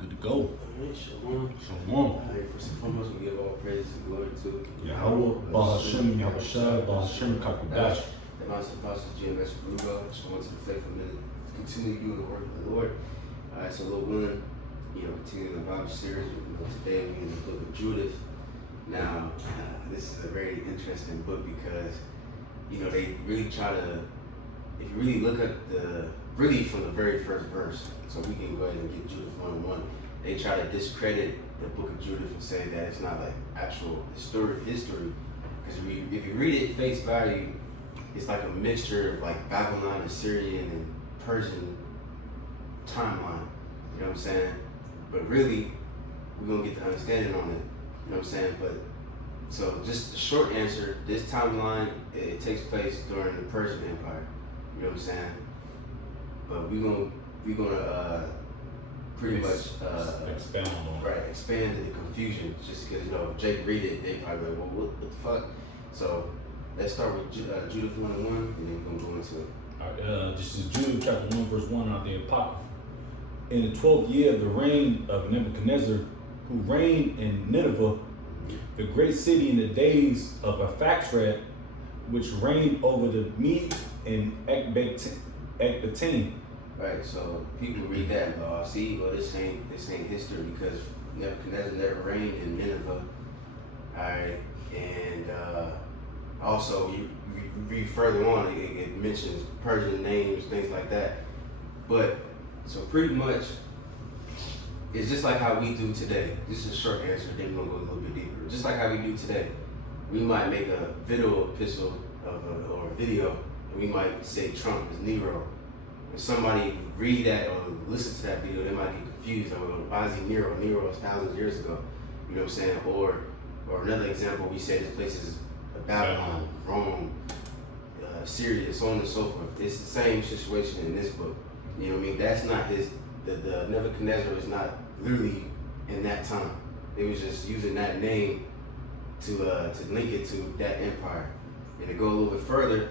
Good to go. Alright, shalom. Shalom. Alright, first and foremost, we give all praise and glory to Yahweh, Bahashem, Yahushua, Bahashem, Kakudash. the Master Apostle GMS Ruga. Just want to the faithful minute to continue doing the work of the Lord. Alright, so Lord willing, continue the Bible series. Today we're in the book of Judith. Now, this is a very interesting book because, they really try to, if you really look at really from the very first verse, so we can go ahead and get Judith 1-1, they try to discredit the book of Judith and say that it's not like actual history, because if you read it face value, it's like a mixture of like Babylon, Assyrian, and Persian timeline, you know what I'm saying? But really, we're gonna get the understanding on it, you know what I'm saying? But so just the short answer, this timeline, it takes place during the Persian Empire, you know what I'm saying? But we're gonna pretty much expound on right, expand the confusion, just because if Jake read it, they probably like, well, what the fuck? So let's start with Judith 1-1, and then we're gonna go into it. Alright, this is Jude chapter 1 verse 1 out the Apocrypha. In the 12th year of the reign of Nebuchadnezzar, who reigned in Nineveh, the great city in the days of Arphaxad, which reigned over the Medes and Ecbatane. Right, so people read that and see, well, this ain't history because Nebuchadnezzar never reigned in Nineveh. Alright, and also you read further on, it mentions Persian names, things like that. But so pretty much, it's just like how we do today. This is a short answer, then we're gonna go a little bit deeper. Just like how we do today, we might make a video epistle or a video, and we might say Trump is Nero. If somebody read that or listen to that video, they might get confused. Or why is he Nero? Nero was thousands of years ago. You know what I'm saying? Or another example, we say this place is Babylon, Rome, Syria, so on and so forth. It's the same situation in this book. You know what I mean? That's not the Nebuchadnezzar is not literally in that time. They was just using that name to link it to that empire. And to go a little bit further,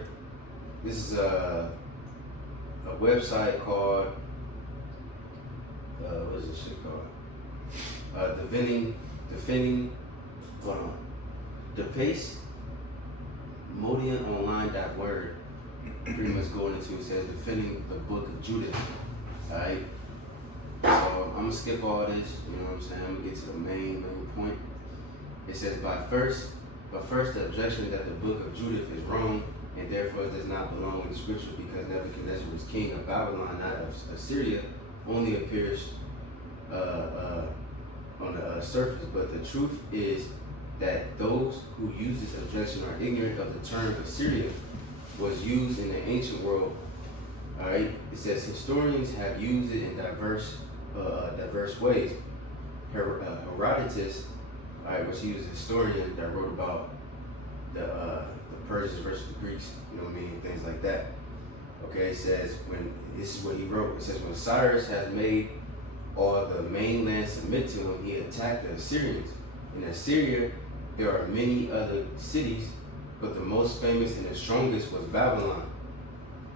this is a website called, what is this shit called? The pace, modiononline.word, pretty much going into, it says defending the book of Judith. Alright? So I'm gonna skip all this, you know what I'm saying? I'm gonna get to the main point. It says, but first the objection that the book of Judith is wrong and therefore does not belong in the scripture because Nebuchadnezzar was king of Babylon, not of Assyria, only appears on the surface. But the truth is that those who use this objection are ignorant of the term Assyria was used in the ancient world. All right, it says historians have used it in diverse ways. Herodotus, all right, which he was a historian that wrote about the Persians versus the Greeks, you know what I mean, things like that. Okay, it says this is what he wrote. It says when Cyrus has made all the mainland submit to him, he attacked the Assyrians. In Assyria, there are many other cities, but the most famous and the strongest was Babylon,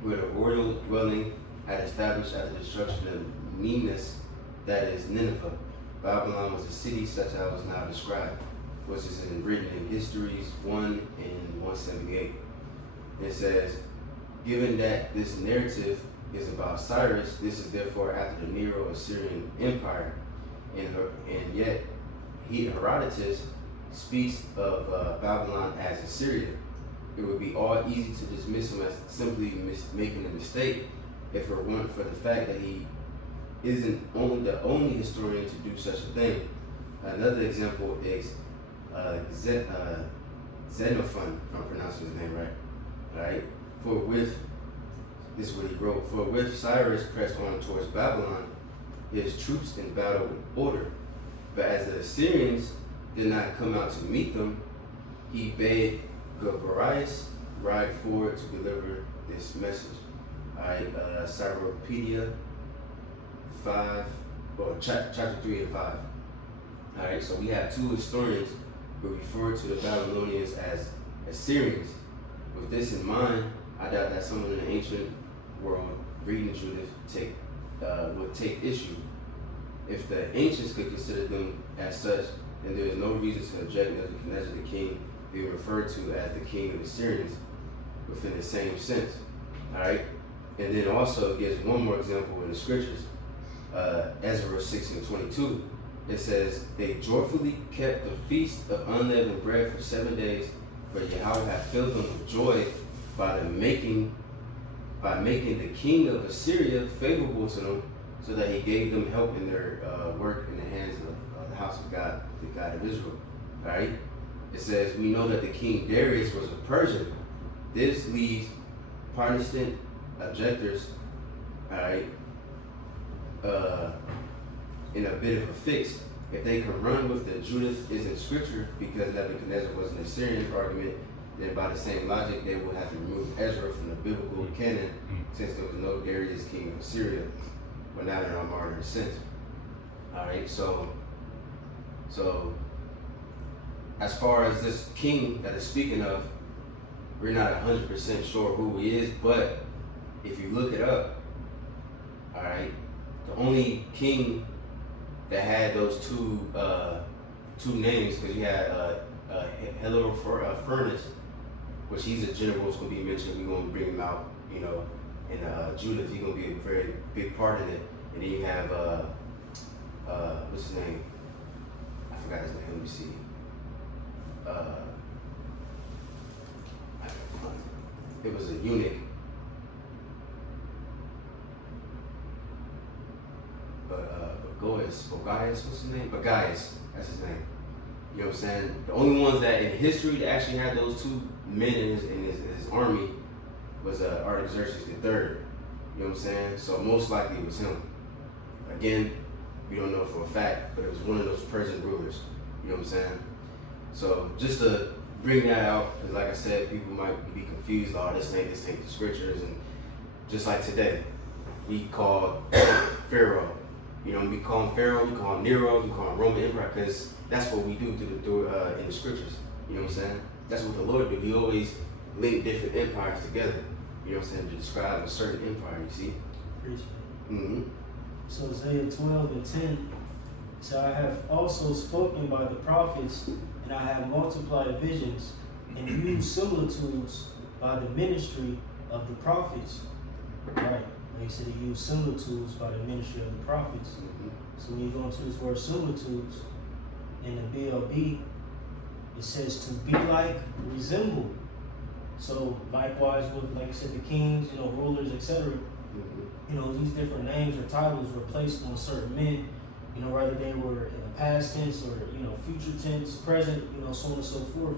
where the royal dwelling had established after the destruction of Ninus, that is Nineveh. Babylon was a city such as was now described, which is written in Histories 1 and 178. It says, given that this narrative is about Cyrus, this is therefore after the Neo-Assyrian Empire, and yet Herodotus speaks of Babylon as Assyria. It would be all easy to dismiss him as simply making a mistake if it weren't for the fact that he isn't the only historian to do such a thing. Another example is Xenophon, if I'm pronouncing his name right? This is what he wrote, for with Cyrus pressed on towards Babylon, his troops in battle with order. But as the Assyrians did not come out to meet them, he bade Gabarias ride forward to deliver this message. Alright, Cyropedia 5, or chapter 3 and 5. Alright, so we have two historians who refer to the Babylonians as Assyrians. With this in mind, I doubt that someone in the ancient world reading Judith would take issue If the ancients could consider them as such, then there is no reason to object Nebuchadnezzar the king being referred to as the king of the Syrians within the same sense. Alright? And then also it gives one more example in the scriptures. Ezra 6:22. It says, they joyfully kept the feast of unleavened bread for 7 days, for Yahweh had filled them with joy by making the king of Assyria favorable to them, so that he gave them help in their work in the hands of the house of God, the God of Israel. Alright? It says, we know that the king Darius was a Persian. This leaves Protestant objectors, alright, in a bit of a fix. If they can run with the Judith isn't scripture because Nebuchadnezzar was an Assyrian argument, then by the same logic, they would have to remove Ezra from the biblical canon, since there was no Darius king of Assyria. But now they're on modern sense. Alright, so as far as this king that is speaking of, we're not 100% sure who he is, but if you look it up, alright, the only king that had those two names, because you had Holofernes, which he's a general who's going to be mentioned. We're going to bring him out, you know, and Judith, he's going to be a very big part in it. And then you have, what's his name? I forgot his name. Let me see. It was a eunuch. Bogias, what's his name? Bogias, that's his name. You know what I'm saying? The only ones that in history that actually had those two men in his army was Artaxerxes III. You know what I'm saying? So most likely it was him. Again, we don't know for a fact, but it was one of those Persian rulers. You know what I'm saying? So just to bring that out, because like I said, people might be confused. Oh, this ain't the scriptures, and just like today, we call Pharaoh. You know, we call him Pharaoh, we call him Nero, we call him Roman Emperor, because that's what we do in the scriptures. You know what I'm saying? That's what the Lord do. He always link different empires together. You know what I'm saying? To describe a certain empire, you see? Appreciate it. Mm-hmm. So Isaiah 12:10. So I have also spoken by the prophets, and I have multiplied visions, and used similitudes by the ministry of the prophets. Right. He said he used similitudes by the ministry of the prophets. Mm-hmm. So when you go into this word similitudes in the BLB, it says to be like, resemble. So likewise with, like I said, the kings, you know, rulers, etc. Mm-hmm. You know, these different names or titles were placed on certain men, you know, whether they were in the past tense or, you know, future tense, present, you know, so on and so forth.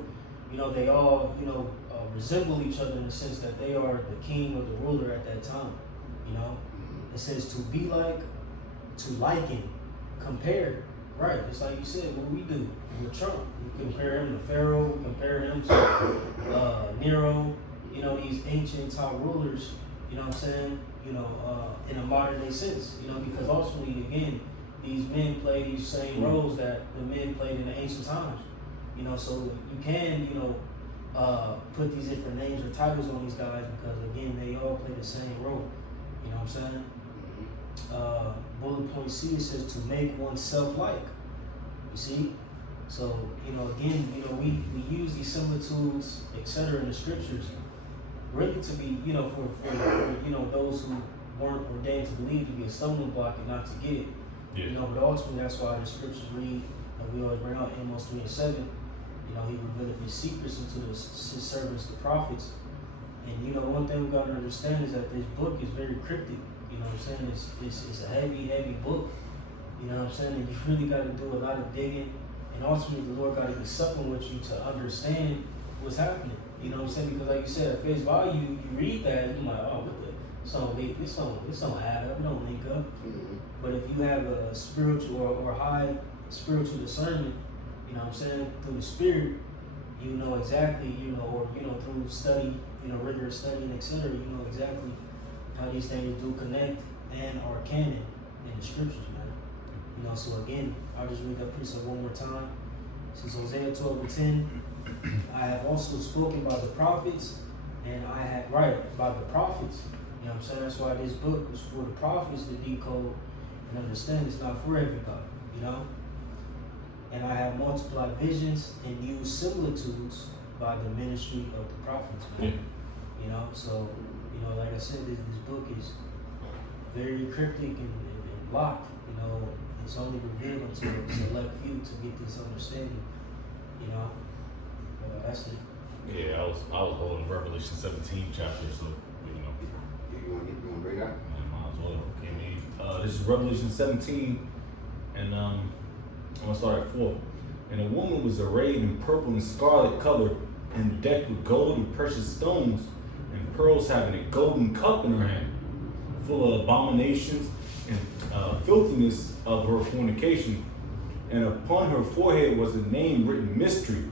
You know, they all, you know, resemble each other in the sense that they are the king or the ruler at that time. You know, it says to be like, to liken, compare. Right, it's like you said, what we do with Trump. We compare him to Pharaoh, we compare him to Nero, you know, these ancient top rulers, you know what I'm saying, you know, in a modern day sense, you know, because ultimately, again, these men play these same roles that the men played in the ancient times, you know, so you can, you know, put these different names or titles on these guys because, again, they all play the same role. You know what I'm saying? Bullet point C, it says to make oneself like. You see? So, you know, again, you know, we use these similitudes, etc. in the scriptures really to be, you know, for you know, those who weren't ordained to believe to be a stumbling block and not to get it. Yeah. You know, but ultimately that's why the scriptures read, we always bring out Amos 3:7, you know, he revealed his secrets into his servants, the prophets. And, you know, one thing we got to understand is that this book is very cryptic. You know what I'm saying? It's a heavy book. You know what I'm saying? And you really got to do a lot of digging. And ultimately, the Lord got to be supping with you to understand what's happening. You know what I'm saying? Because like you said, at face value, you read that and you're like, oh, what the? This don't add up. It don't link up. Mm-hmm. But if you have a spiritual or high spiritual discernment, you know what I'm saying, through the Spirit, you know exactly, you know, or, you know, through study, you know, rigorous study and etc., you know exactly how these things do connect and are canon in the scriptures, man. You know, so again, I'll just read that precept one more time. This is Hosea 12:10. I have also spoken by the prophets, and I have, right, by the prophets. You know what I'm saying? That's why this book was for the prophets to decode, and and understand it's not for everybody, you know. And I have multiplied visions and used similitudes by the ministry of the prophets, man. Yeah. You know, so, you know, like I said, this book is very cryptic and locked, you know. It's only revealed unto a select few to get this understanding, you know. That's it. Yeah, I was holding Revelation 17 chapter, so you know. You want to bring it out? Yeah, might as well. Okay, this is Revelation 17, and I'm gonna start at 4. And a woman was arrayed in purple and scarlet color, and decked with gold and precious stones, and pearls, having a golden cup in her hand, full of abominations and filthiness of her fornication. And upon her forehead was a name written, Mystery,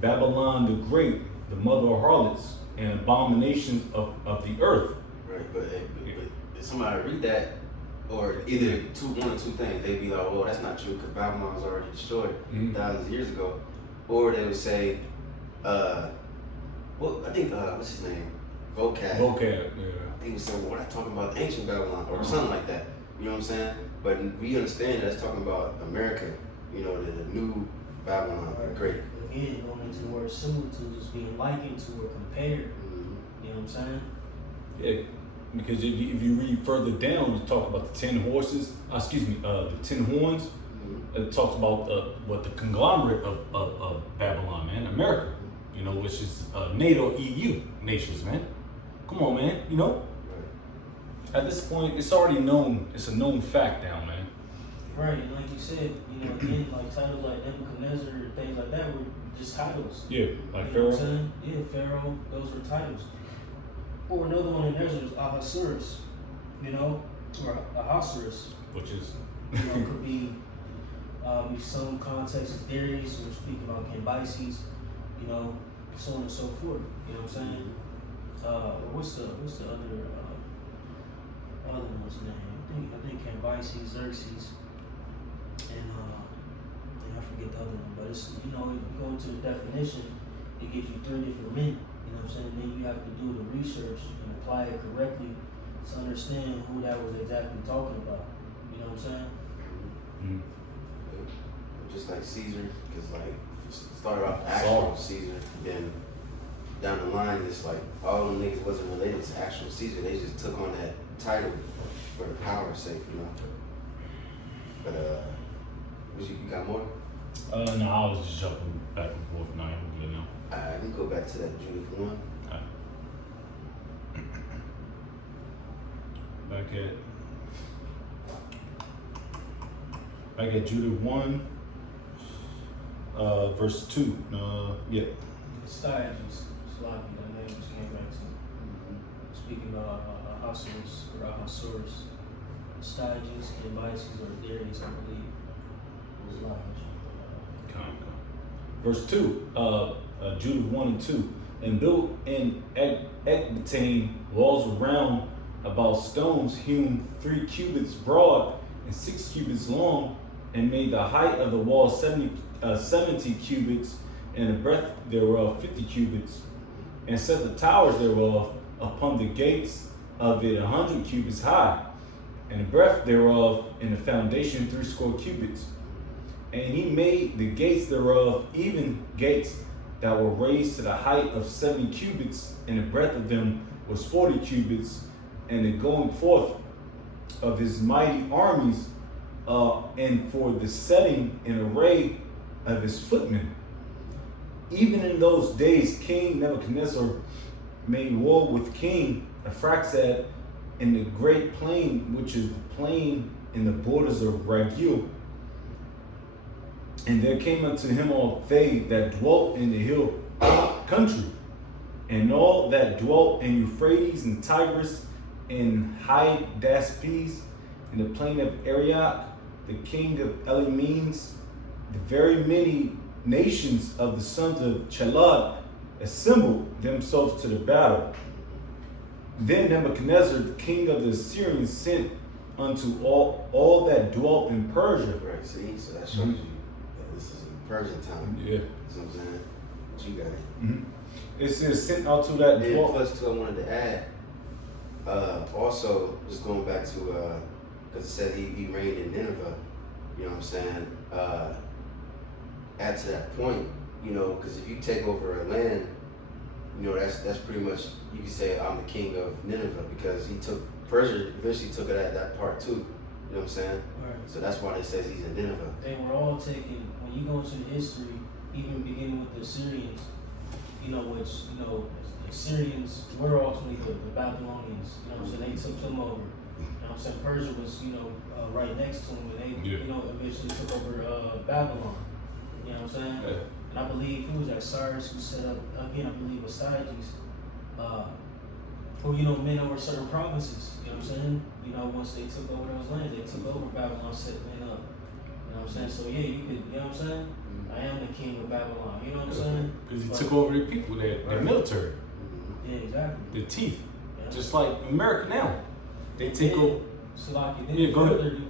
Babylon the Great, the mother of harlots and abominations of the earth. Right, but if somebody read that, or either one or two things, they'd be like, "Well, that's not true because Babylon was already destroyed thousands of years ago," or they would say, "Well, I think what's his name, Vocab. Yeah. He was saying, well, that's talking about ancient Babylon or something like that." You know what I'm saying? But we understand that's talking about America. You know, the new Babylon, the Great. Again, going into the word similitudes is being likened to or compared. You know what I'm saying? Yeah, because if you read further down, it talks about the 10 horses. The 10 horns. It talks about what the conglomerate of Babylon, man, America. You know, which is NATO, EU nations, man. Come on, man. You know, at this point, it's already known. It's a known fact now, man. Right, and like you said, you know, again, like titles like Nebuchadnezzar and things like that were just titles. Yeah, like you Pharaoh. Know what I'm saying? Yeah, Pharaoh. Those were titles. Or another one in there is Ahasuerus, you know, or Ahasuerus, Which is, you know, could be some context of Darius, we're speaking about Cambyses, you know, so on and so forth. You know what I'm saying? What's the other one's name? I think Cambyses, Xerxes, and I forget the other one. But it's, you know, you go into the definition, it gives you 3 different men. You know what I'm saying? Then you have to do the research and apply it correctly to understand who that was exactly talking about. You know what I'm saying? Just like Caesar, because like started off actual Caesar, then down the line it's like all them niggas wasn't related to actual Caesar. They just took on that title for the power's sake, you know. But you got more? No, I was just jumping back and forth. Now I'm good now. Alright, we go back to that Judith 1. Back at Judith 1, verse 2. Yeah. Styges, Slavi, that name just came back to me. Speaking about Ahasuerus or Ahasuerus, Styges, Cambyses, or Darius, I believe, was Slavish. Verse 2, Judith 1 and 2. And built in Ecbatane walls around about stones hewn 3 cubits broad and 6 cubits long, and made the height of the wall 70 cubits, and the breadth thereof 50 cubits, and set the towers thereof upon the gates of it 100 cubits high, and the breadth thereof in the foundation 80 cubits. And he made the gates thereof even gates that were raised to the height of 70 cubits, and the breadth of them was 40 cubits, and the going forth of his mighty armies, and for the setting in array of his footmen. Even in those days, King Nebuchadnezzar made war with King Arphaxad in the great plain, which is the plain in the borders of Ragil. And there came unto him all they that dwelt in the hill country, and all that dwelt in Euphrates and Tigris, and Hydaspes, in the plain of Arioch, the king of Elymenes. The very many nations of the sons of Chelad assembled themselves to the battle. Then Nebuchadnezzar, the king of the Assyrians, sent unto all that dwelt in Persia. Right, see, so that shows you that this is a Persian time. Yeah. You know what I'm saying? But you got it. It says sent out to that And dwelt. plus, too, I wanted to add, also, just going back to because it said he reigned in Nineveh. You know what I'm saying? Add to that point, you know, because if you take over a land, you know, that's pretty much, you can say I'm the king of Nineveh, because Persia eventually took it at that part too. You know what I'm saying? Right. So that's why it says he's in Nineveh. They were all taken, when you go into the history, even beginning with the Assyrians, you know, which, you know, the Assyrians were ultimately the Babylonians. You know what I'm saying? They took them over. You know what I'm saying? Persia was, you know, right next to them, and they, you know, eventually took over Babylon. You know what I'm saying? Yeah. And I believe, who was that? Cyrus, who set up, again, I believe Astyages, who, you know, men over certain provinces. You know what I'm saying? You know, once they took over those lands, they took over Babylon, set men up. You know what I'm saying? So, yeah, you could, you know what I'm saying? I am the king of Babylon. You know what I'm saying? Because he took over the people, their military, Yeah, exactly. the teeth. Yeah. Just like America now. They take over. So, like, Yeah, go ahead.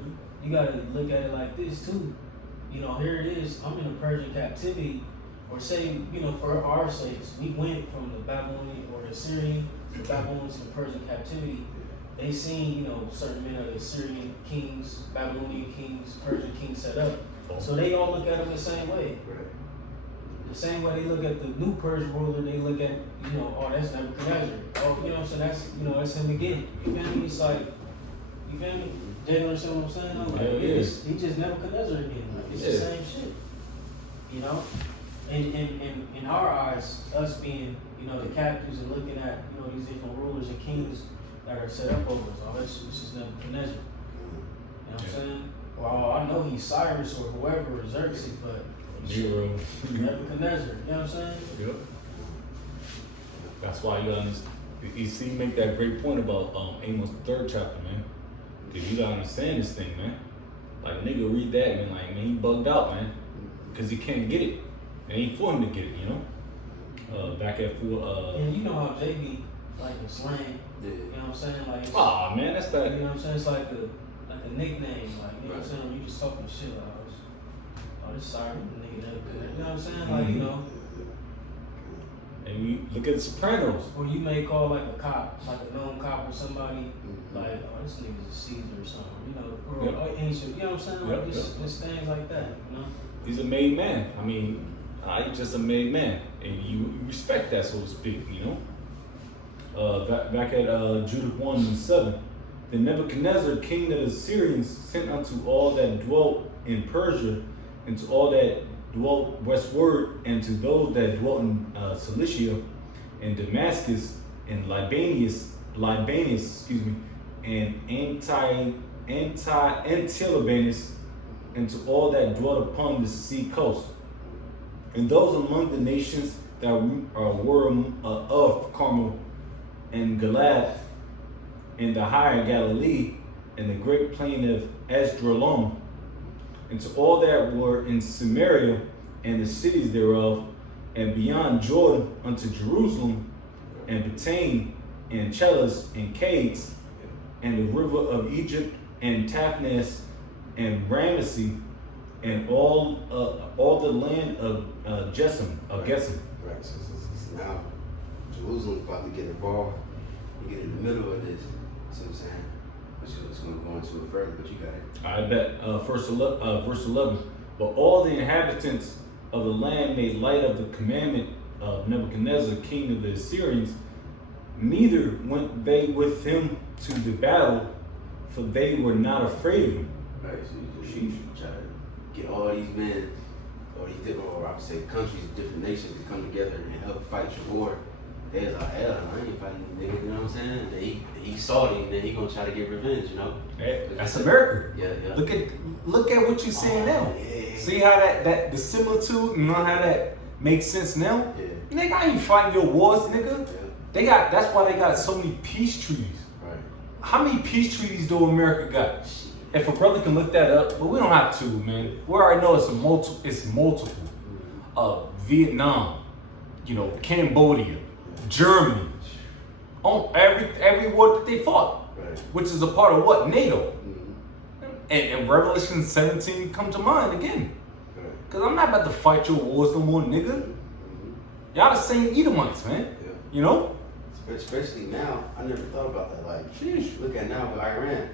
you got to look at it like this, too. You know, here it is. I'm in a Persian captivity, or say, you know, for our sakes, we went from the Babylonian or the Assyrian, the Babylonians to Persian captivity. They seen, you know, certain men of the Assyrian kings, Babylonian kings, Persian kings set up. So they all look at them the same way. The same way they look at the new Persian ruler, they look at, you know, oh, that's Nebuchadnezzar. Oh, you know what I'm saying? That's, you know, that's him again. You feel me? It's like, you feel me? Jay, understand what I'm saying? I'm like, he just Nebuchadnezzar again. Like, it's the same shit. You know? And in our eyes, us being, you know, the captives and looking at, you know, these different rulers and kings that are set up over us, oh, this is Nebuchadnezzar. You know what I'm saying? Well, I know he's Cyrus or whoever, or Xerxes, but Nero. Nebuchadnezzar, you know what I'm saying? Yep. That's why you gotta understand. You see, make that great point about Amos 3rd chapter, man. Cause you gotta understand this thing, man. Like a nigga read that and like, man, he bugged out, man. Cause he can't get it. It ain't for him to get it, you know? Back at full And you know how JB, like in slang, Yeah. you know what I'm saying? Like, it's, aw, man, that's that. you know what I'm saying? It's like a nickname, like, you know what I'm saying? You just talking shit, like, oh, this sorry nigga, that good. You know what I'm saying? Like, you know. And you look at the Sopranos. Or you may call like a cop, like a known cop or somebody, like, oh, this nigga's a Caesar or something, you know, or ancient, you know what I'm saying? Like, just things like that, you know? He's a made man. I mean, he's just a made man. And you respect that, so to speak, you know? Back at Judith 1:7, then Nebuchadnezzar, king of the Assyrians, sent unto all that dwelt in Persia, and to all that dwelt westward, and to those that dwelt in Cilicia, and Damascus, and Libanus, and Anti-Libanus, and to all that dwelt upon the sea coast, and those among the nations that were of Carmel, and Galaad, and the higher Galilee, and the great plain of Esdraelon, and to all that were in Samaria, and the cities thereof, and beyond Jordan unto Jerusalem, and Bethane, and Chelas, and Cades, and the river of Egypt, and Taphnes, and Ramesses, and all the land of Gesem. Right. So now Jerusalem's about to get involved. You get in the middle of this. See what I'm saying? Which is going to go into it further, but you got it. I bet verse 11. But all the inhabitants of the land made light of the commandment of Nebuchadnezzar, king of the Assyrians. Neither went they with him to the battle, for they were not afraid of him. Right. So you try to get all these men, or these different, or I would say countries, different nations to come together and help fight your war. They was like, hell, I ain't fighting these niggas, you know what I'm saying? And he saw it, and then he gonna try to get revenge, you know? Hey, that's America. Yeah. Look at what you're saying now. Yeah. See how that the similitude, you know how that makes sense now? Yeah. Nigga, I ain't fighting your wars, nigga. Yeah. That's why they got so many peace treaties. Right. How many peace treaties do America got? If a brother can look that up, but we don't have to, man. We already know it's multiple. Vietnam, you know, Cambodia, Germany, on every war that they fought, Right. which is a part of what? NATO. Mm-hmm. And Revelation 17 come to mind again. Right. Cause I'm not about to fight your wars no more, nigga. Mm-hmm. Y'all the same Edomites, man. Yeah. You know? Especially now, I never thought about that. Like, sheesh, look at now with Iran.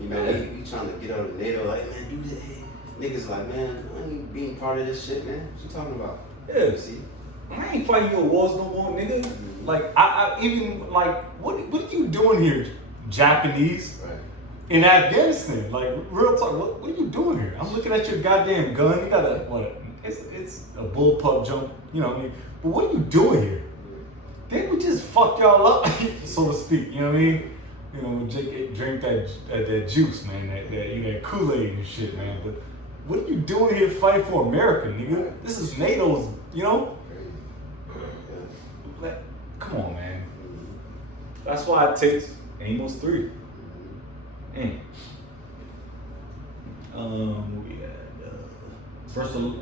You know, Yeah. we trying to get out of NATO, like, man, do this. Hey. Niggas like, man, I ain't being part of this shit, man. What you talking about? Yeah. See? I ain't fighting your wars no more, nigga. Like, I even, like, what are you doing here, Japanese? Right. In Afghanistan? Like, real talk, what are you doing here? I'm looking at your goddamn gun. You got a, what, it's a bullpup jump, you know what I mean? But what are you doing here? Didn't we just fuck y'all up, so to speak, you know what I mean? You know, drink that juice, man, that Kool-Aid and shit, man. But what are you doing here fighting for America, nigga? This is NATO's, you know? Like, come on, man. That's why it takes Amos 3. What we had? First of all,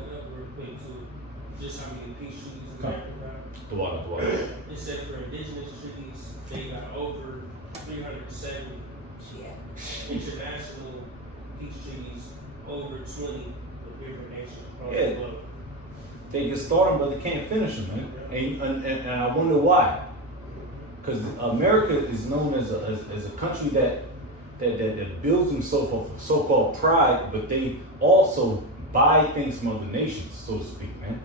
just how many peace treaties America got. the water. It said for indigenous treaties, they got over 370. International peace treaties, over 20 with different nations across Yeah. the globe. They can start them, but they can't finish them, man. And I wonder why. Because America is known as a country that builds themselves off of so-called pride, but they also buy things from other nations, so to speak, man.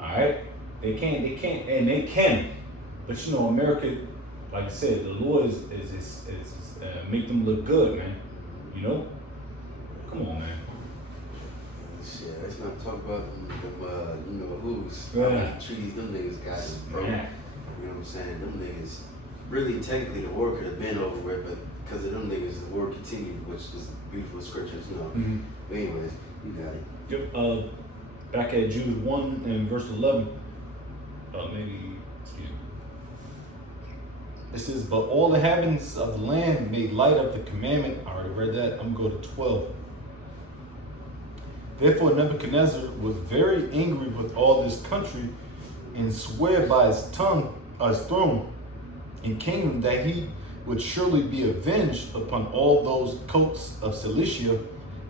All right, they can, but you know, America, like I said, the Lord is make them look good, man. You know, come on, man. Shit, let's not talk about them you know, who's Yeah. treaties them niggas got, bro. Yeah. You know what I'm saying? Them niggas, really, technically, the war could have been over with, but because of them niggas, the war continued, which is beautiful scriptures, you know. Mhm. But anyways, you got it. Yep. Back at Judith 1 and verse 11. Excuse me. It says, but all the inhabitants of the land made light of the commandment. I already read that. I'm going to go to 12. Therefore Nebuchadnezzar was very angry with all this country and swore by his throne and kingdom that he would surely be avenged upon all those coasts of Cilicia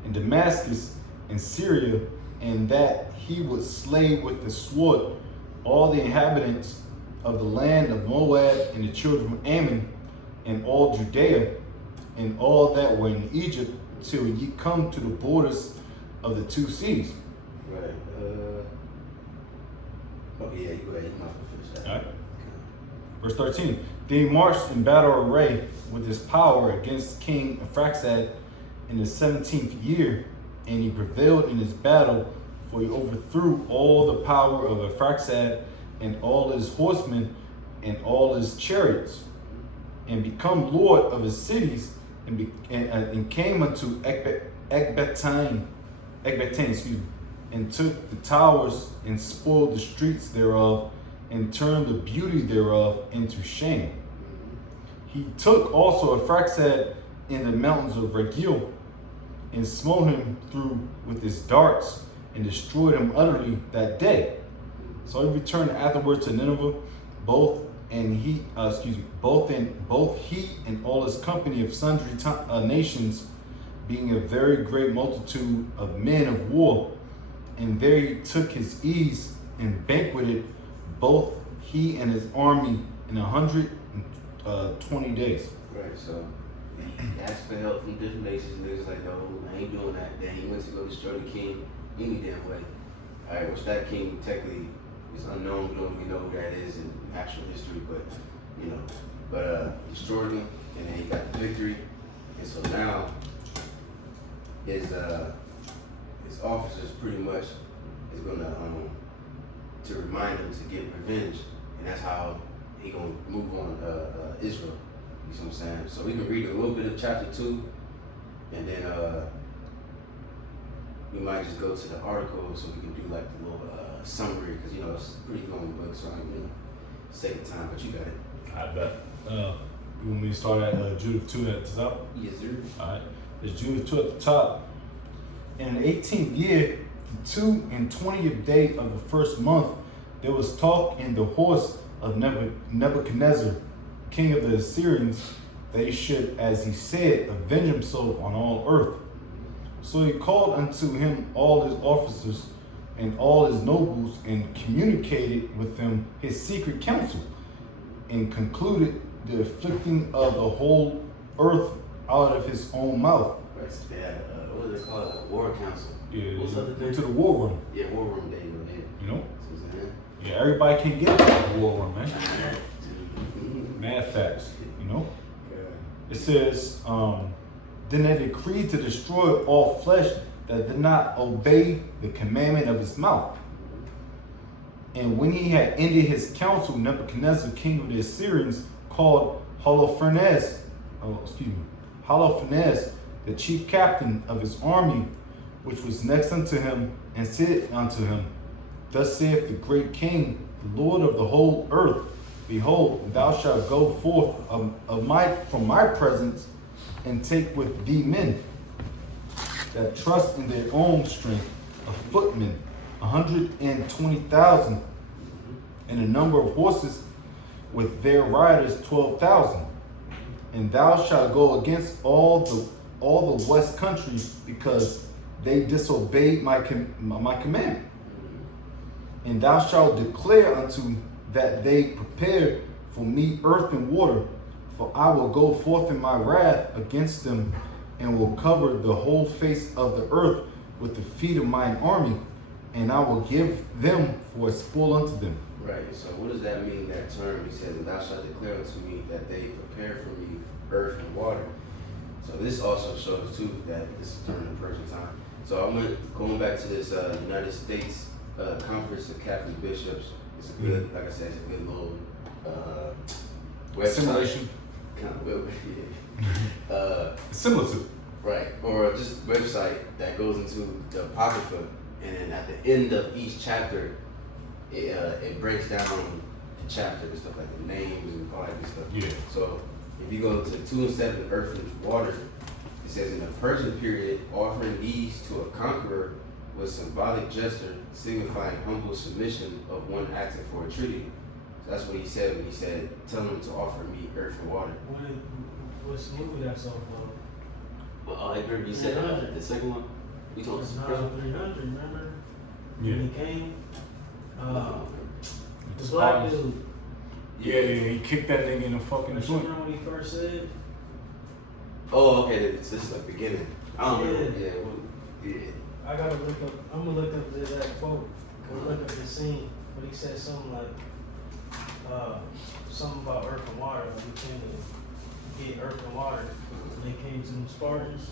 and Damascus and Syria, and that he would slay with the sword all the inhabitants of the land of Moab and the children of Ammon and all Judea and all that were in Egypt till ye come to the borders of the two seas. Right. Okay, yeah, you go ahead. You might as well finish that. All right. Verse 13. Then he marched in battle array with his power against King Arphaxad in the 17th year, and he prevailed in his battle, for he overthrew all the power of Arphaxad and all his horsemen and all his chariots, and become lord of his cities, and came unto Ecbatane, and took the towers and spoiled the streets thereof, and turned the beauty thereof into shame. He took also Arphaxad in the mountains of Regil, and smote him through with his darts, and destroyed him utterly that day. So he returned afterwards to Nineveh, both he and all his company of sundry nations, being a very great multitude of men of war. And there he took his ease and banqueted both he and his army in 120 days. Right, so he asked for help from different nations. Niggas like, no, I ain't doing that. Then he went to go destroy the king any damn way. All right, which that king technically is unknown. We don't really know who that is in actual history, but you know, destroyed him, and then he got the victory. And so now his officers pretty much is gonna to remind him to get revenge, and that's how he gonna move on Israel. You see what I'm saying? So we can read a little bit of chapter 2, and then we might just go to the article so we can do like the little summary, because you know it's a pretty long book, so I'm gonna take the time, but you got it. I bet. You want me to start at Judith 2 at the top? Yes, sir. All right. There's Judith 2 at the top. In the 18th year, the 22nd day of the first month, there was talk in the horse of Nebuchadnezzar, king of the Assyrians, that he should, as he said, avenge himself on all earth. So he called unto him all his officers and all his nobles, and communicated with them his secret counsel, and concluded the afflicting of the whole earth out of his own mouth. Right, so they had what do they call it? A war council. Yeah, What's the other thing? into the war room. Yeah, war room. There you go. Yeah. You know? So what's that? Yeah, everybody can get to the war room, man. Mhm. Mad facts, you know? Yeah. It says, then they decreed to destroy all flesh that did not obey the commandment of his mouth. And when he had ended his counsel, Nebuchadnezzar, king of the Assyrians, called Holofernes, the chief captain of his army, which was next unto him, and said unto him, Thus saith the great king, the Lord of the whole earth, Behold, thou shalt go forth from my presence, and take with thee men that trust in their own strength, a footman, 120,000, and a number of horses with their riders 12,000. And thou shalt go against all the west country, because they disobeyed my commandment. And thou shalt declare unto that they prepare for me earth and water, for I will go forth in my wrath against them, and will cover the whole face of the earth with the feet of mine army, and I will give them for a spoil unto them. Right. So what does that mean? That term? He says, "And thou shalt declare unto me that they prepare for me earth and water." So this also shows too that this is during the Persian time. So going back to this United States Conference of Catholic Bishops. It's a good, like I said, it's a good little website. Simulation. Kind of, yeah. Similar to. Right, or just a website that goes into the Apocrypha, and then at the end of each chapter, it breaks down the chapter and stuff like the names and all that good stuff. Yeah. So if you go to 2 and 7, earth and water, it says in the Persian period, offering these to a conqueror was symbolic gesture signifying humble submission of one acting for a treaty. So that's what he said when he said, "Tell them to offer me earth and water." What's the movie that's off of? Well, I remember you said the second one. We told It's us. 300, remember? Yeah. When he came? The The black spies. dude. Yeah, he kicked that nigga in the fucking You joint. remember what he first said? Oh, okay. This is the beginning. I don't remember. Yeah. Yeah. I gotta look up. I'm gonna look up that quote. I'm gonna look up the scene, but he said something like, something about earth and water. Like he came to get earth and water. When they came to the Spartans.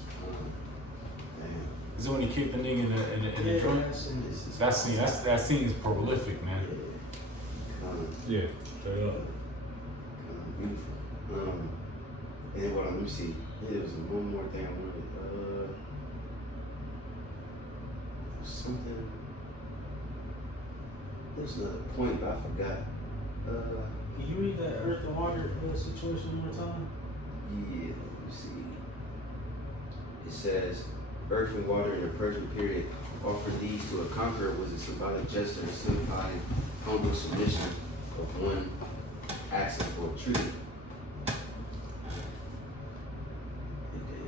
Damn. Is it when he kicked the nigga in the joint? That's in this. That scene is prolific, man. Yeah. Straight up. Beautiful. And then let me see. There was one more thing I wanted. Something. There's another point, but I forgot. Can you read that earth and water situation one more time? Yeah, let me see. It says, earth and water in the Persian period offered these to a conqueror was a symbolic gesture signifying humble submission of one asking for a treaty.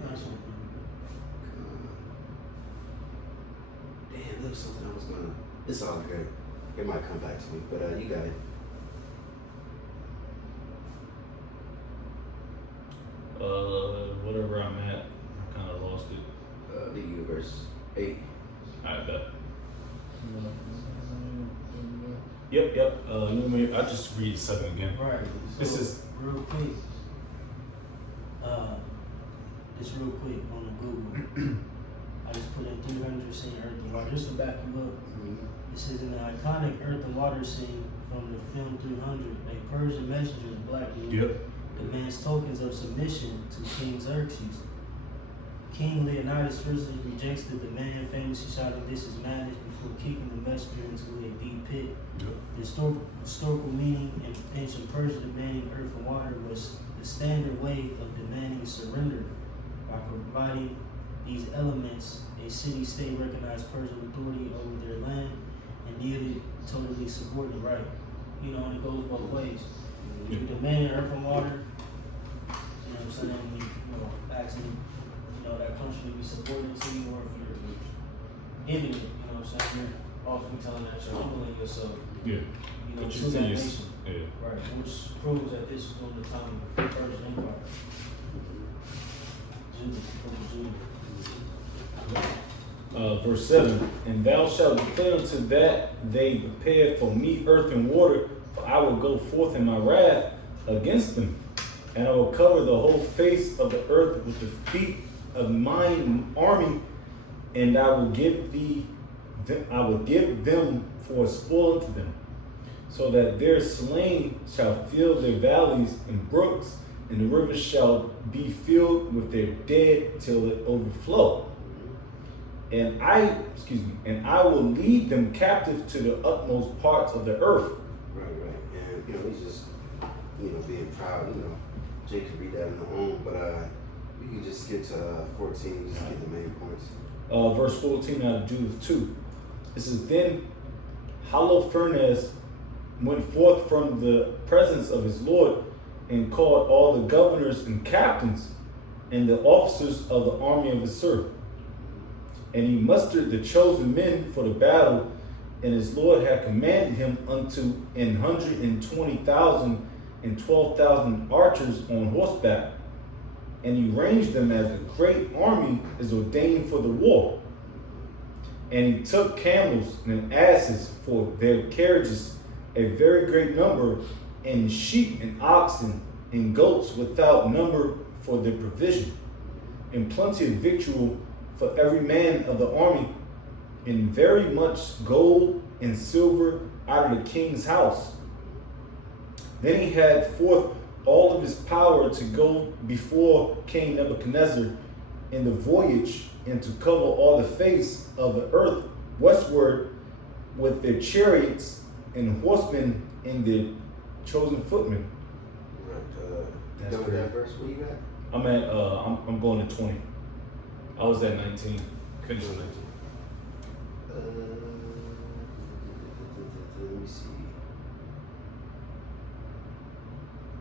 Nice one. Damn, there was something I was gonna. It's all good. It might come back to me, but you got it. Whatever I'm at, I kind of lost it. The universe 8. I bet. Yep. I just read 7 again. Right. This So, is real quick. Just real quick on the Google. I just put in 300 scene earth and water just to back you up. It says in the iconic earth and water scene from the film 300, a Persian messenger, black dude, Yep. demands tokens of submission to King Xerxes. King Leonidas first rejects the demand, famously shouting, "This is madness," before kicking the messenger into a deep pit. Yep. The historical meaning in ancient Persia, demanding earth and water was the standard way of demanding surrender. By providing these elements, a city-state recognized Persian authority over their land and yielded totally subordinate right. You know, and it goes both ways. You demand earth and water, you know what I'm saying? Asking, that country to be subordinate to you, or if you're giving it, you know what I'm saying? You're often telling that you're humbling yourself, Yeah. to you that see nation. Yeah. Right, which proves that this was during the time of the Persian Empire. Verse 7, and thou shalt declare unto that they prepare for me earth and water, for I will go forth in my wrath against them, and I will cover the whole face of the earth with the feet of mine army, and I will give them for a spoil unto them, so that their slain shall fill their valleys and brooks, and the rivers shall be filled with their dead till it overflow. And I will lead them captive to the utmost parts of the earth. Right. And he's just being proud. Jake could read that on their own, but we can just skip to 14, just get the main points. Verse 14 out of Judith 2. It says, then Holofernes went forth from the presence of his Lord and called all the governors and captains and the officers of the army of his servant. And he mustered the chosen men for the battle, and his Lord had commanded him unto 120,000 and 12,000 archers on horseback. And he ranged them as a great army is ordained for the war. And he took camels and asses for their carriages, a very great number, and sheep and oxen and goats without number for their provision, and plenty of victual for every man of the army, and very much gold and silver out of the king's house. Then he had forth all of his power to go before King Nebuchadnezzar in the voyage, and to cover all the face of the earth westward with their chariots and horsemen and their chosen footmen. Right. Done with that verse? Where you at? I'm at I'm going to 20. I was at 19. Finished 19. Let me see.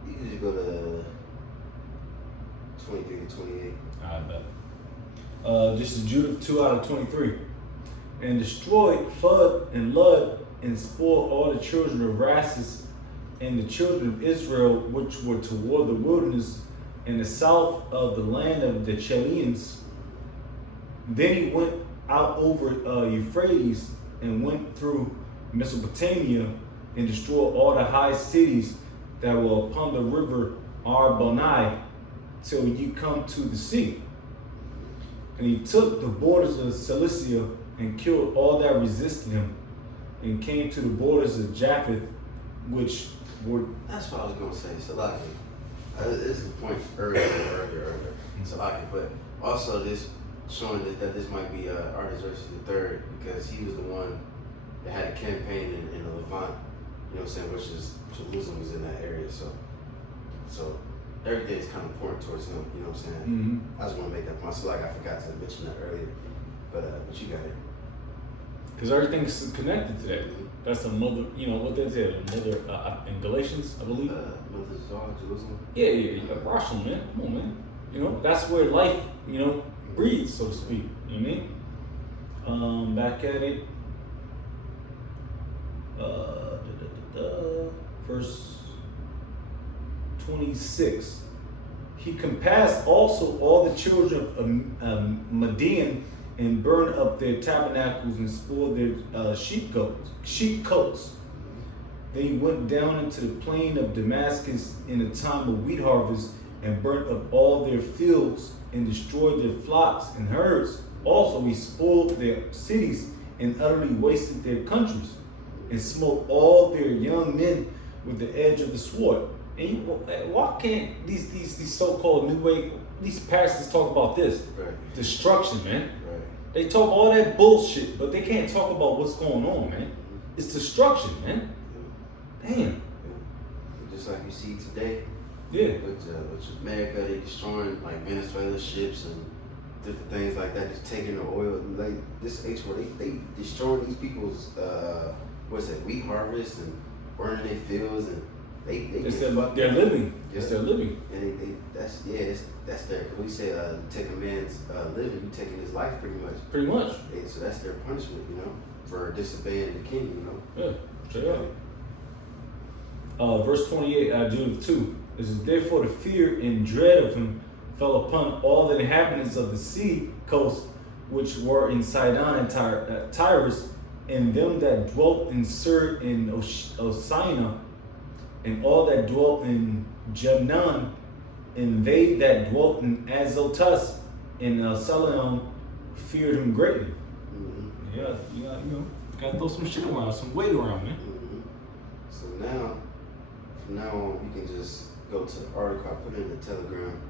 You can just go to 23 to 28. I bet. This is Judith 2 out of 23. And destroyed Phud and Lud, and spoiled all the children of Rassus and the children of Israel, which were toward the wilderness in the south of the land of the Chaldeans. Then he went out over Euphrates and went through Mesopotamia and destroyed all the high cities that were upon the river Arbonai till you come to the sea. And he took the borders of Cilicia and killed all that resisted him, and came to the borders of Japheth, which were... That's what I was going to say, Salaki. This is the point earlier. Salaki, but also this showing that this might be Artaxerxes III, because he was the one that had a campaign in the Levant, you know what I'm saying, which is Jerusalem was in that area, so everything is kind of pointing towards him, you know what I'm saying? Mm-hmm. I just want to make that point. So like I forgot to mention that earlier, but you got it. Because everything's connected to that. That's a mother, what they said, a mother in Galatians, I believe. Mother Czar, Jerusalem. Yeah, Russian, man. Come on, man. That's where life, breathes, so to speak. You know what I mean? Back at it. Verse 26. He compassed also all the children of Midian, and burned up their tabernacles and spoiled their sheep coats. Then he went down into the plain of Damascus in the time of wheat harvest, and burnt up all their fields and destroyed their flocks and herds. Also he spoiled their cities and utterly wasted their countries, and smote all their young men with the edge of the sword. And why can't these so-called new age, these pastors talk about this? Right. Destruction, man. Right. They talk all that bullshit, but they can't talk about what's going on, man. It's destruction, man. Damn. Yeah. Just like you see today. Yeah. With America, they destroying like Venezuela ships and different things like that, just taking the oil. Like this where they destroying these people's wheat harvest and burning their fields, and they're living. Yes, they're living. And that's their. We say take a man's living, you taking his life pretty much. Pretty much. And so that's their punishment, for disobeying the king, Yeah, straight up. Verse 28 out of Judith 2. This is therefore the fear and dread of him, fell upon all the inhabitants of the sea coast, which were in Sidon and Tyrus, and them that dwelt in Sir and Osina, and all that dwelt in Jebnan, and they that dwelt in Azotus and Salam feared him greatly. Mm-hmm. Yeah, gotta throw some shit around, some weight around, man. Mm-hmm. So now, from now on, you can just go to the article I put in the Telegram.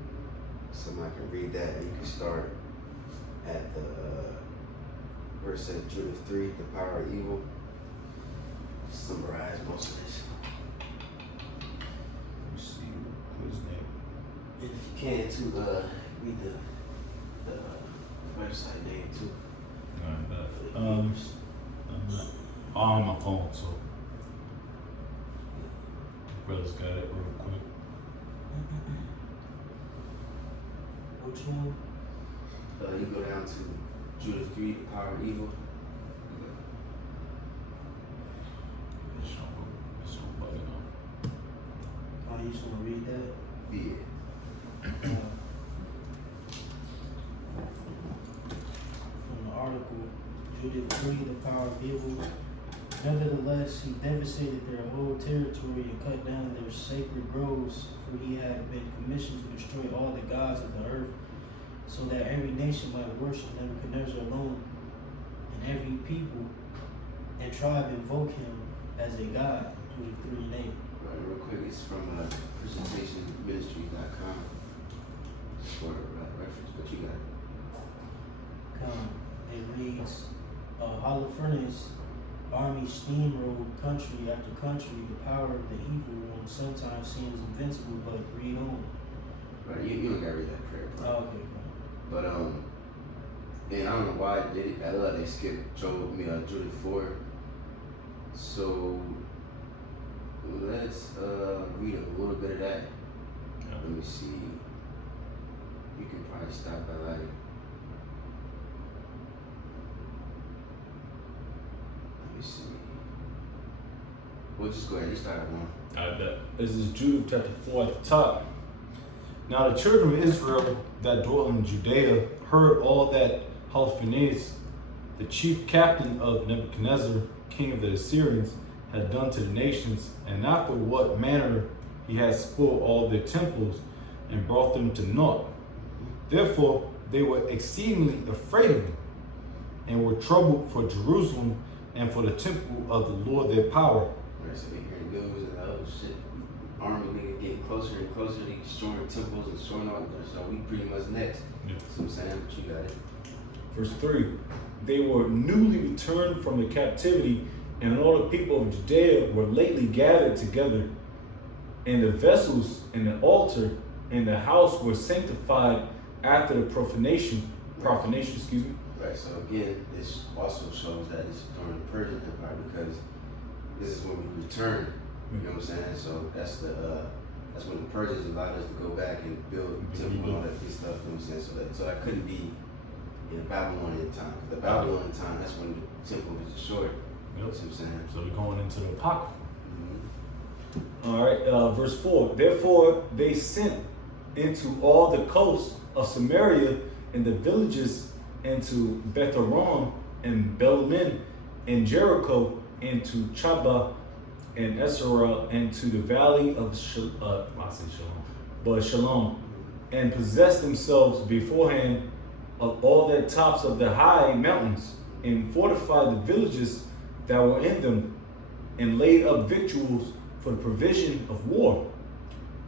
Somebody can read that, and you can start at the where it says Judith 3, the power of evil. Summarize most of this. Let's see what his name. And if you can too, read the website name too. I'm not on my phone, so brothers got it real quick. Which one? You go down to Judith 3, the power of evil. So bugging out. Oh, you just want to read that? Yeah. From the article, Judith 3, the power of evil. Nevertheless, he devastated their whole territory and cut down their sacred groves, for he had been commissioned to destroy all the gods of the earth, so that every nation might worship Nebuchadnezzar alone, and every people and tribe invoke him as a god. Judith 3 and 8. Right, real quick, it's from presentationministry.com. Just for reference, but you got it. It reads, Holofernes army steamrolled country after country. The power of the evil one sometimes seems invincible, but read on. Right, you don't gotta read that prayer. Oh, okay. But and I don't know why they did. I love they skipped Judith 4. So let's read a little bit of that. Let me see. You can probably stop by like. Let me see. We'll just go ahead and start at 1. This is Judith chapter 4 at the top. Now the children of Israel that dwelt in Judea heard all that Holofernes, the chief captain of Nebuchadnezzar, king of the Assyrians, had done to the nations, and after what manner he had spoiled all their temples and brought them to naught. Therefore they were exceedingly afraid of him, and were troubled for Jerusalem and for the temple of the Lord their power. Right, so they hear news and oh shit, army nigga getting closer and closer, they destroying temples and destroying all that. So we pretty much next. Yeah. So I'm saying, but you got it. Verse 3, they were newly returned from the captivity, and all the people of Judea were lately gathered together, and the vessels and the altar and the house were sanctified after the profanation, excuse me. Right, so again, this also shows that it's during the Persian Empire, because this is when we return. You know what I'm saying? So that's when the Persians allowed us to go back and build temple and all that good stuff. You know what I'm saying? So that couldn't be in the Babylonian time. Because the Babylonian time, that's when the temple was destroyed. You know what I'm saying? So we're going into the Apocrypha. Mm-hmm. All right, verse 4. Therefore they sent into all the coasts of Samaria and the villages, and to Beth-horon and Bel-min and Jericho, and to Chaba and Esarah, and to the valley of Shalom, and possessed themselves beforehand of all the tops of the high mountains, and fortified the villages that were in them, and laid up victuals for the provision of war,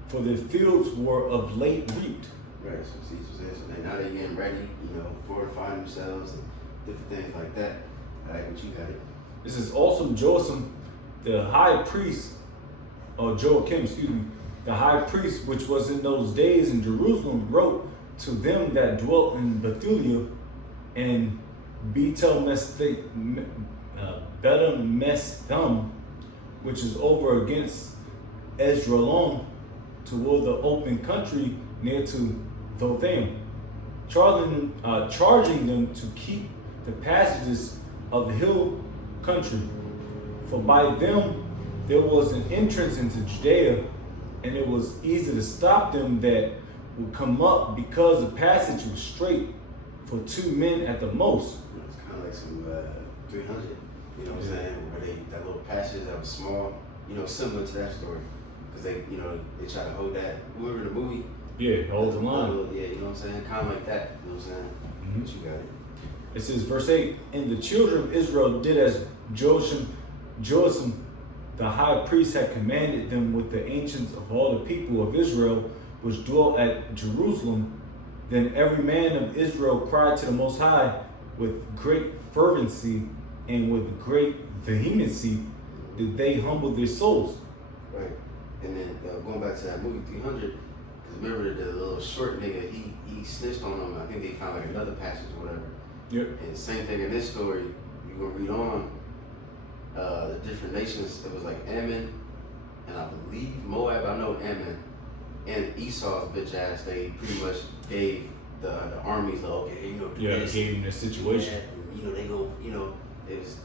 for the fields were of late reaped. Right, so see, so now they're getting ready, fortifying themselves and different things like that. All right, but you got it. This is also Joachim, the high priest, or Joachim, excuse me, the high priest, which was in those days in Jerusalem, wrote to them that dwelt in Bethulia and Betamesthum, which is over against Esdraelon, toward the open country near to Dothaim, charging them to keep the passages of the hill country, for by them there was an entrance into Judea, and it was easy to stop them that would come up because the passage was straight for 2 men at the most. It's kind of like some 300. You know what I'm saying? Where that little passage that was small. You know, similar to that story, because they try to hold that. Remember the movie? Yeah, hold the line. Yeah, you know what I'm saying? Kind of like that. You know what I'm saying? Mm-hmm. But you got it. It says, verse 8, and the children of Israel did as Joachim, the high priest, had commanded them with the ancients of all the people of Israel, which dwelt at Jerusalem. Then every man of Israel cried to the Most High with great fervency and with great vehemency did they humble their souls. Right. And then going back to that movie 300, because remember the little short nigga, he snitched on them. I think they found like another passage or whatever. Yep. And same thing in this story, you gonna read on the different nations. It was like Ammon, and I believe Moab. I know Ammon and Esau's bitch ass. They pretty much gave the armies like, okay, you know, do this. Gave them the situation. And, you know, they go, you know, it was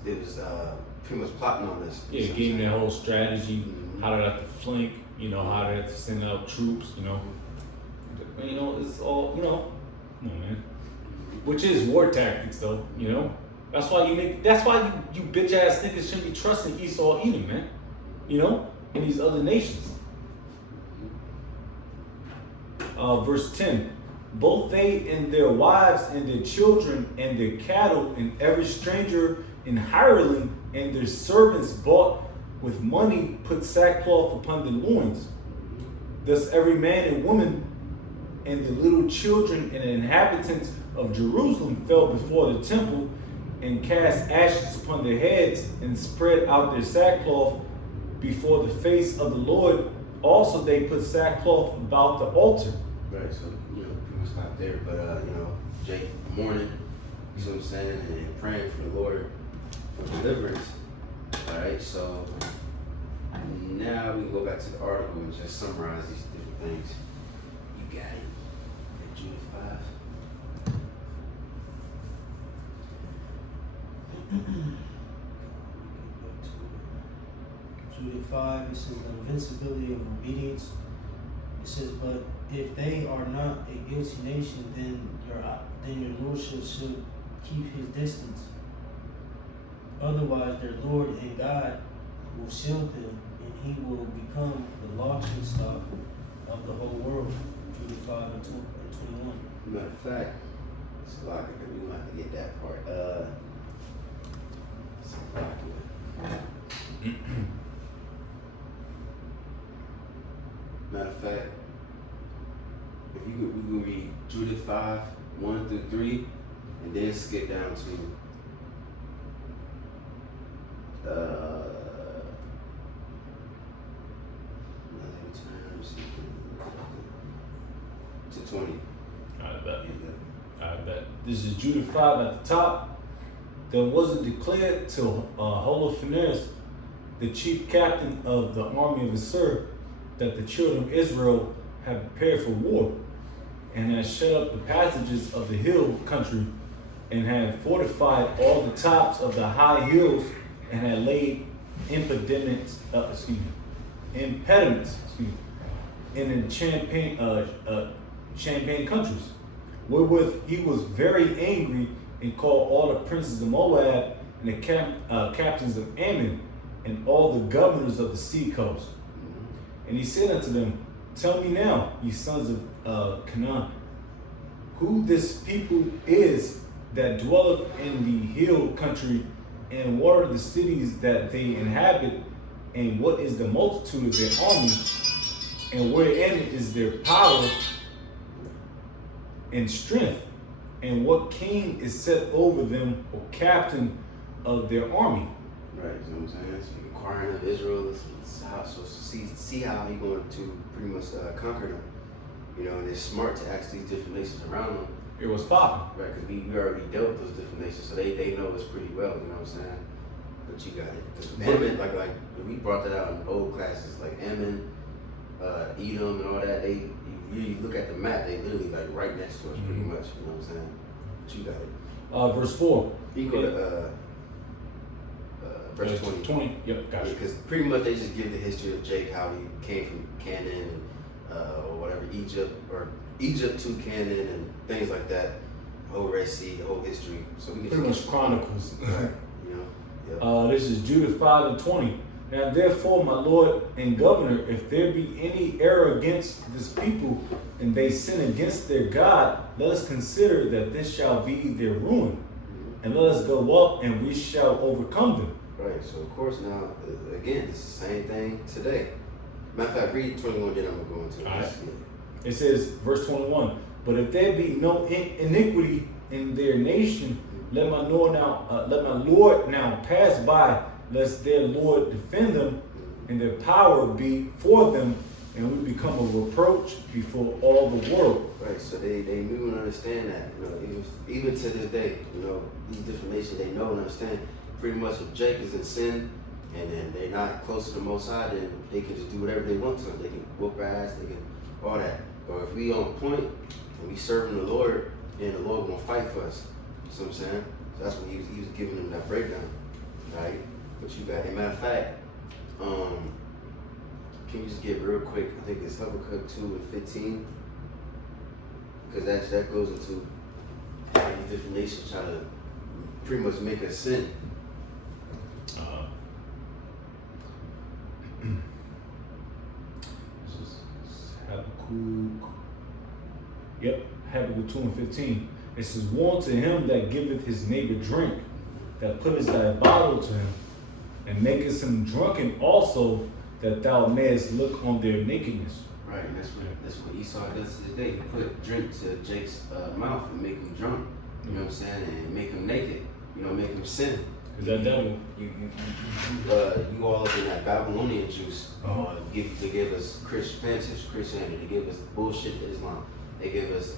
pretty much plotting on this. Yeah, gave them that whole strategy, Mm-hmm. how to have to flank, you know, how to have to send out troops, you know. You know, it's all, you know, come on, man. Which is war tactics, though, you know. That's why you bitch ass niggas shouldn't be trusting Esau either, man. You know, and these other nations. Verse 10. Both they and their wives and their children and their cattle and every stranger and hireling and their servants bought with money put sackcloth upon their loins. Thus every man and woman and the little children and the inhabitants of Jerusalem fell before the temple and cast ashes upon their heads and spread out their sackcloth before the face of the Lord. Also they put sackcloth about the altar. Right, so, you know, people stop there, but, you know, Jake mourning, you know what I'm saying, and praying for the Lord for deliverance. All right, so now we can go back to the article and just summarize these different things. You got it. At Judith 5. Judith 5, it says the invincibility of obedience. It says, but if they are not a guilty nation, then your lordship should keep his distance. Otherwise, their Lord and God will shield them, and he will become the laughing stock of the whole world. Judith 5 and 21. Matter of fact, it's a lot because we don't have to get that part. It's a lot. Matter of fact, if we could read Judith 5, 1 through 3, and then skip down to 20. I bet. This is Judith 5 at the top. Then was it declared to Holofernes, the chief captain of the army of Assur, that the children of Israel had prepared for war, and had shut up the passages of the hill country, and had fortified all the tops of the high hills, and had laid impediments in the Champagne countries, wherewith he was very angry, and called all the princes of Moab and the captains of Ammon and all the governors of the sea coast. And he said unto them, tell me now, ye sons of Canaan, who this people is that dwelleth in the hill country, and what are the cities that they inhabit, and what is the multitude of their army, and wherein is their power and strength, and what king is set over them, or captain of their army? Right, you know what I'm saying? So inquiring of Israel, so see how he going to pretty much conquer them. You know, and it's smart to ask these different nations around them. It was popping. Right, because we already dealt with those different nations, so they know us pretty well, you know what I'm saying? But you got it. Because Ammon, like we brought that out in old classes, like Ammon, Edom, and all that, you really look at the map, they literally like right next to us pretty much, you know what I'm saying? But you got it. Verse 4. You go to verse 20. Yep, gotcha. Because pretty much they just give the history of Jake, how he came from Canaan, or whatever, Egypt, or Egypt to Canaan and things like that. The whole Red Sea, the whole history. So we can Pretty just much Chronicles. you know. This is Judith 5:20. Now therefore, my Lord and Governor, if there be any error against this people, and they sin against their God, let us consider that this shall be their ruin, and let us go up, and we shall overcome them. Right. So of course now, again, it's the same thing today. Matter of fact, read 21. Then I'm gonna go into it. All right. It says, verse 21. But if there be no iniquity in their nation, let my Lord now pass by, lest their Lord defend them, and their power be for them, and we become a reproach before all the world. Right, so they knew and understand that, you know, even to this day, you know, these different nations, they know and understand pretty much if Jake is in sin and then they're not close to the Most High, then they can just do whatever they want to. They can whoop our ass, they can all that. But if we on point and we serving the Lord, then the Lord gonna fight for us. You know what I'm saying? So that's what he was giving them that breakdown, right? But you got, as a matter of fact, can you just get real quick? I think it's Habakkuk 2:15, because that goes into how these different nations try to pretty much make us sin. This is Habakkuk. Yep, Habakkuk 2:15. It says, "Woe to him that giveth his neighbor drink, that putteth thy bottle to him, and makest him drunken also, that thou mayest look on their nakedness." Right, and that's what Esau does to this day. He put drink to Jake's mouth and make him drunk. You know what I'm saying? And make him naked. You know, make him sin. Is that devil? You all up in that Babylonian juice. They gave us Christianity. They gave us bullshit to Islam. They gave us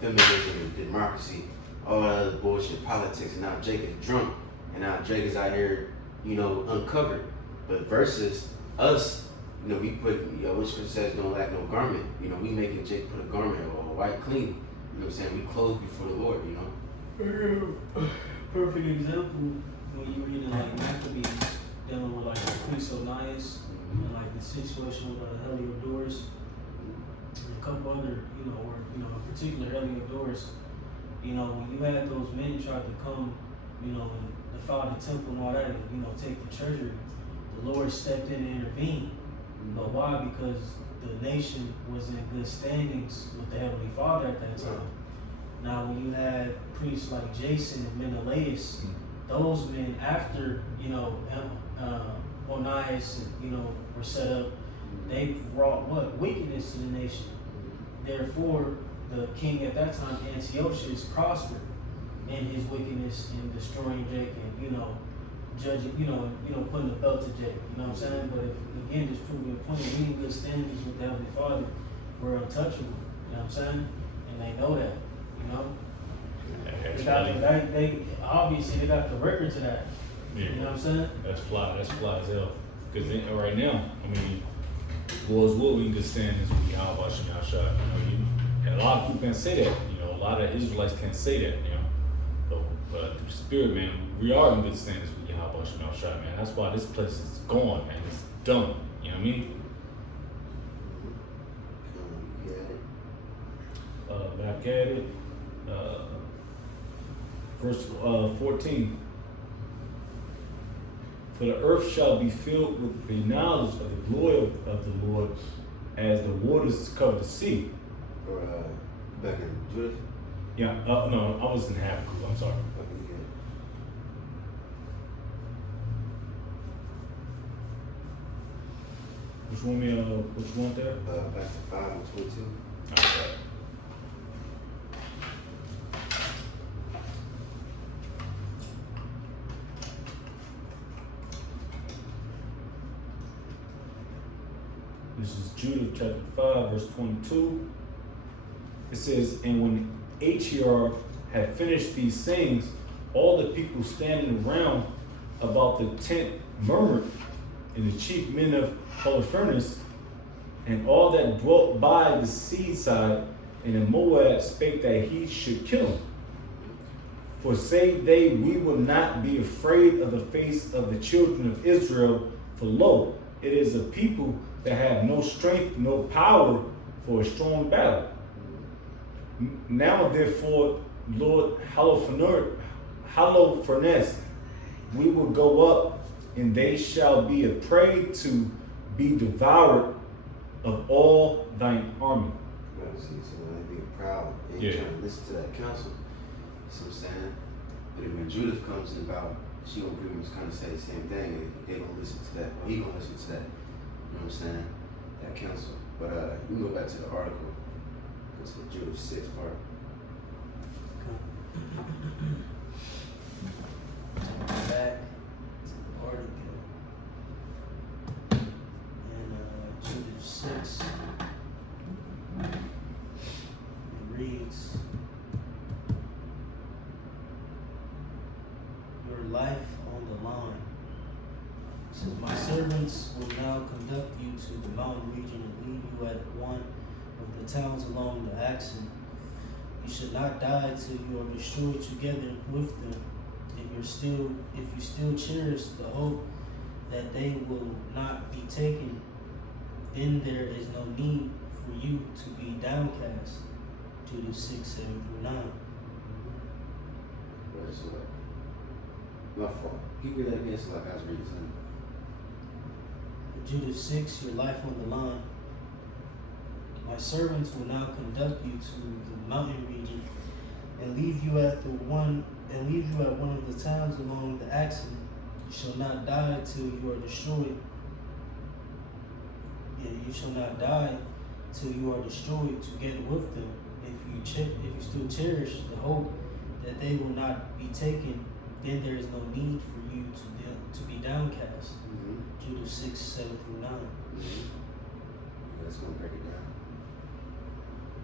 feminism and democracy, all that other bullshit, politics. And now Jake is drunk, and now Jake is out here, you know, uncovered. But versus us, you know, we put, which scripture says don't lack no garment. You know, we making Jake put a garment or a white clean. You know what I'm saying? We clothe before the Lord. You know. Perfect example when you read like Maccabees dealing with like the priest Onias and like the situation with Heliodorus and a couple other, in particular Heliodorus. You know, when you had those men try to come, you know, and defile the temple and all that, and, you know, take the treasury, the Lord stepped in and intervened. But why? Because the nation was in good standings with the Heavenly Father at that time. Now, when you had priests like Jason and Menelaus, those men, after, you know, Onias, you know, were set up, they brought what? Wickedness to the nation. Therefore, the king at that time, Antiochus, prospered in his wickedness in destroying Jake and, you know, judging, putting the belt to Jake. You know what I'm saying? But if, again, just proving the point, we in good standings with the Heavenly Father, we're untouchable. You know what I'm saying? And they know that. You know, they obviously they got the record to that. Yeah. You know what I'm saying? That's fly as hell. Because right now, I mean, was what we can stand is with Yahweh Shem Yahshua. You know, and a lot of people can't say that. You know, a lot of Israelites can't say that. You know, but the spirit, man, we are in good standings with Yahweh Shem Yahshua, man. That's why this place is gone, man. It's done. You know what I mean? Back at it. Verse 14. For the earth shall be filled with the knowledge of the glory of the Lord, as the waters cover the sea. Or back in Judith? Yeah. No, I was in Habakkuk. I'm sorry. Which one there? Back to 5:22. Okay. This is Judith chapter 5, verse 22. It says, "And when H.R. had finished these sayings, all the people standing around about the tent murmured, and the chief men of Holofernes, and all that dwelt by the seaside, and in Moab spake that he should kill him. For say they, we will not be afraid of the face of the children of Israel, for lo, it is a people that have no strength, no power for a strong battle. Now therefore, Lord, Holofernes, we will go up, and they shall be a prey to be devoured of all thine army. Well, see, so when they being proud, they ain't trying to listen to that counsel. You see what I'm saying? But then when Judith comes in about, she gonna pretty much kind of say the same thing. They gonna listen to that, or he gonna listen to that. You know what I'm saying? That counsel. But you can go back to the article. It's the Judith 6 part. Back to the article. And Judith 6. It reads, your life on the line. It says, my servants will now conduct you to the mountain region and lead you at one of the towns along the Axon. You should not die till you are destroyed together with them. If you still cherish the hope that they will not be taken, then there is no need for you to be downcast. Judith 6, 7 through 9. Right, so my fault. Keep reading that again so like I was reading something. Judith 6, your life on the line. My servants will now conduct you to the mountain region and leave you at one of the towns along the Axon. You shall not die till you are destroyed. You shall not die till you are destroyed together with them. If you still cherish the hope that they will not be taken, then there is no need for you to be downcast. Mm-hmm. Judith 6, 7 through 9. Mm-hmm. Let's go break it down.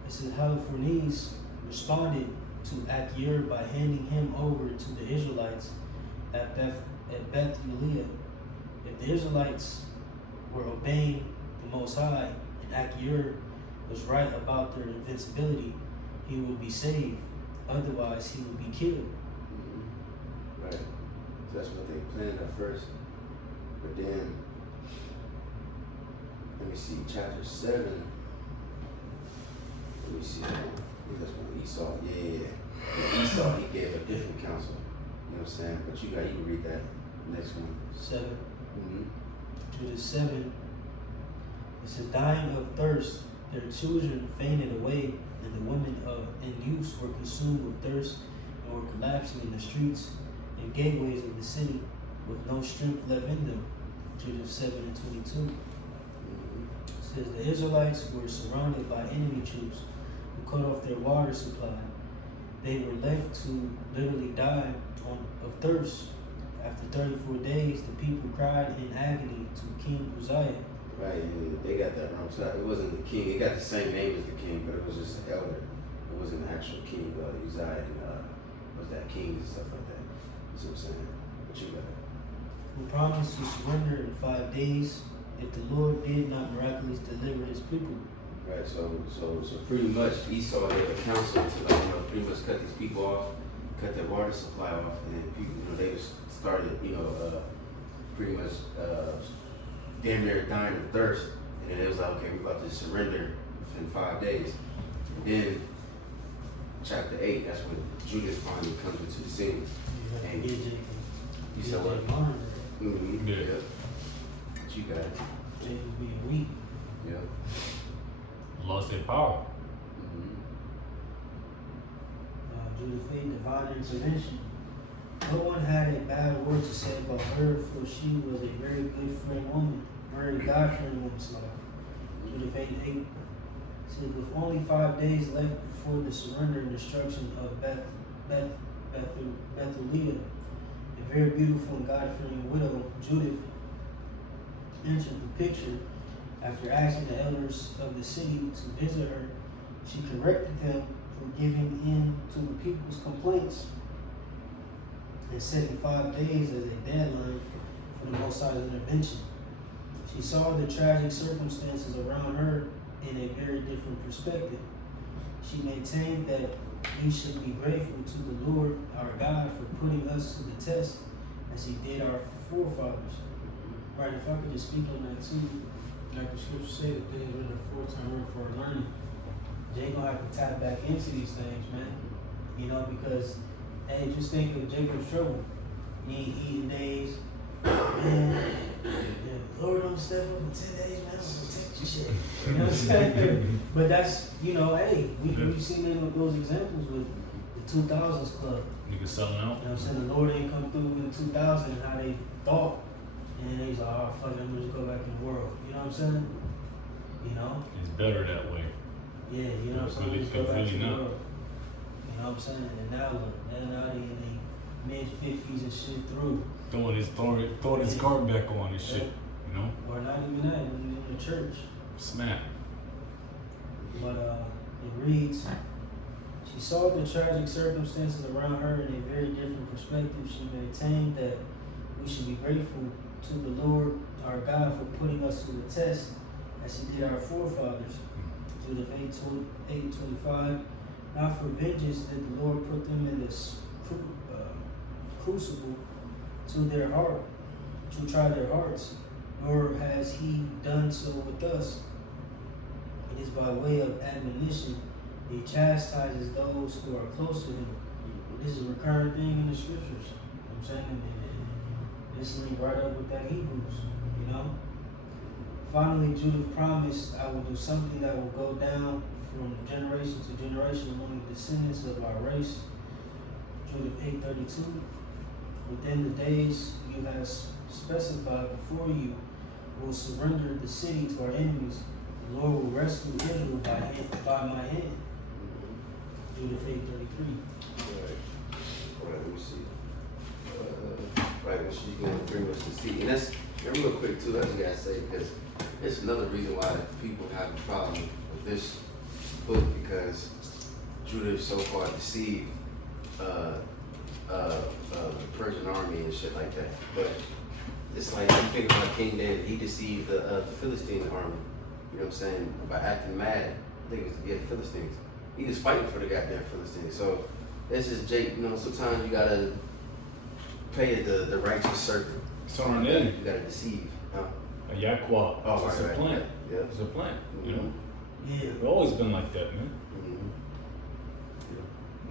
It says, Holofernes responded to Achior by handing him over to the Israelites at Beth Uliah. If the Israelites were obeying the Most High and Achior was right about their invincibility, he would be saved. Otherwise, he would be killed. Mm-hmm. Right. So that's what they planned at first. But then, let me see, chapter 7. Let me see. That's when Esau. Yeah. Esau, he gave a different counsel. You know what I'm saying? But you can read that next one. 7. Mm-hmm. Judith 7. It says, dying of thirst, their children fainted away, and the women and youths were consumed with thirst and were collapsing in the streets and gateways of the city with no strength left in them. Judith 7 and 22. Mm-hmm. It says, the Israelites were surrounded by enemy troops who cut off their water supply. They were left to literally die of thirst. After 34 days, the people cried in agony to King Uzziah. Right, and they got that wrong. So it wasn't the king. It got the same name as the king, but it was just an elder. It wasn't an actual king. Uzziah was that king and stuff like that. You see what I'm saying? But you got it. Who promised to surrender in 5 days if the Lord did not miraculously deliver his people. Right, so pretty much Esau gave a counsel to pretty much cut these people off, cut their water supply off, and then people, they just started, pretty much damn near dying of thirst, and then it was like, okay, we're about to surrender within 5 days. And then chapter 8, that's when Judith finally comes into the scene. And you said what? Mm-hmm. Yeah. But you got it. Jacob being weak. Yeah. Lost their power. Mm-hmm. Judith 8, divine intervention. No one had a bad word to say about her, for she was a very good friend woman, very God-fearing woman. Judith 8 says, with only 5 days left before the surrender and destruction of Bethulia, a very beautiful and God-fearing widow, Judith entered the picture. After asking the elders of the city to visit her, she corrected them for giving in to the people's complaints and setting 5 days as a deadline for the Most High's intervention. She saw the tragic circumstances around her in a very different perspective. She maintained that we should be grateful to the Lord our God for putting us to the test as he did our forefathers. Right, if I could just speak on that too, like the scripture say, that things are in the foretime work for our learning. Jay gonna have to tap back into these things, man. You know, because hey, just think of Jacob's trouble. He ain't eating days. Man, the Lord don't step up in 10 days, man. I'm gonna protect your shit. You know what I'm saying? But that's, you know, hey, we've seen those examples with the 2000s club. Niggas selling out. You know what I'm saying? The Lord ain't come through in 2000 and how they thought. And then he's like, oh, fuck it, I'm just go back in the world. You know what I'm saying? You know? It's better that way. Yeah, you know what I'm saying? Really, Just go back to the not. world. You know what I'm saying? And now look, now they in their mid-50s and shit through. Throwing his guard back on and shit. You know? Or not even that, in the church. Smack. But it reads, she saw the tragic circumstances around her in a very different perspective. She maintained that we should be grateful to the Lord our God for putting us to the test as he did our forefathers. Judith 8:25. Not for vengeance did the Lord put them in this crucible to their heart, to try their hearts, nor has he done so with us. It is by way of admonition. He chastises those who are close to him. This is a recurring thing in the scriptures. You know what I'm saying? And this link right up with that Hebrews, you know? Finally, Judith promised, I will do something that will go down from generation to generation among the descendants of our race. Judith 8:32. Within the days you have specified before you, will surrender the city to our enemies. The Lord will rescue Israel by my hand. Judith 8:33. Right, let me see. Right, when she's going to bring us to see. And that's, and real quick too, I just gotta say, because it's another reason why people have a problem with this book, because Judith so far deceived the Persian army and shit like that. But it's like, you think about King David, he deceived the Philistine army, you know what I'm saying, by acting mad. I think it was, yeah, the Philistines. He was fighting for the goddamn Philistines. So it's just Jake, you know, sometimes you gotta play the righteous servant. Turn You in. gotta deceive. Huh? A Yakwa. Oh, It's right, a plant. Yeah. It's a plant. You know? Yeah. It's always been like that, man. Mm-hmm. You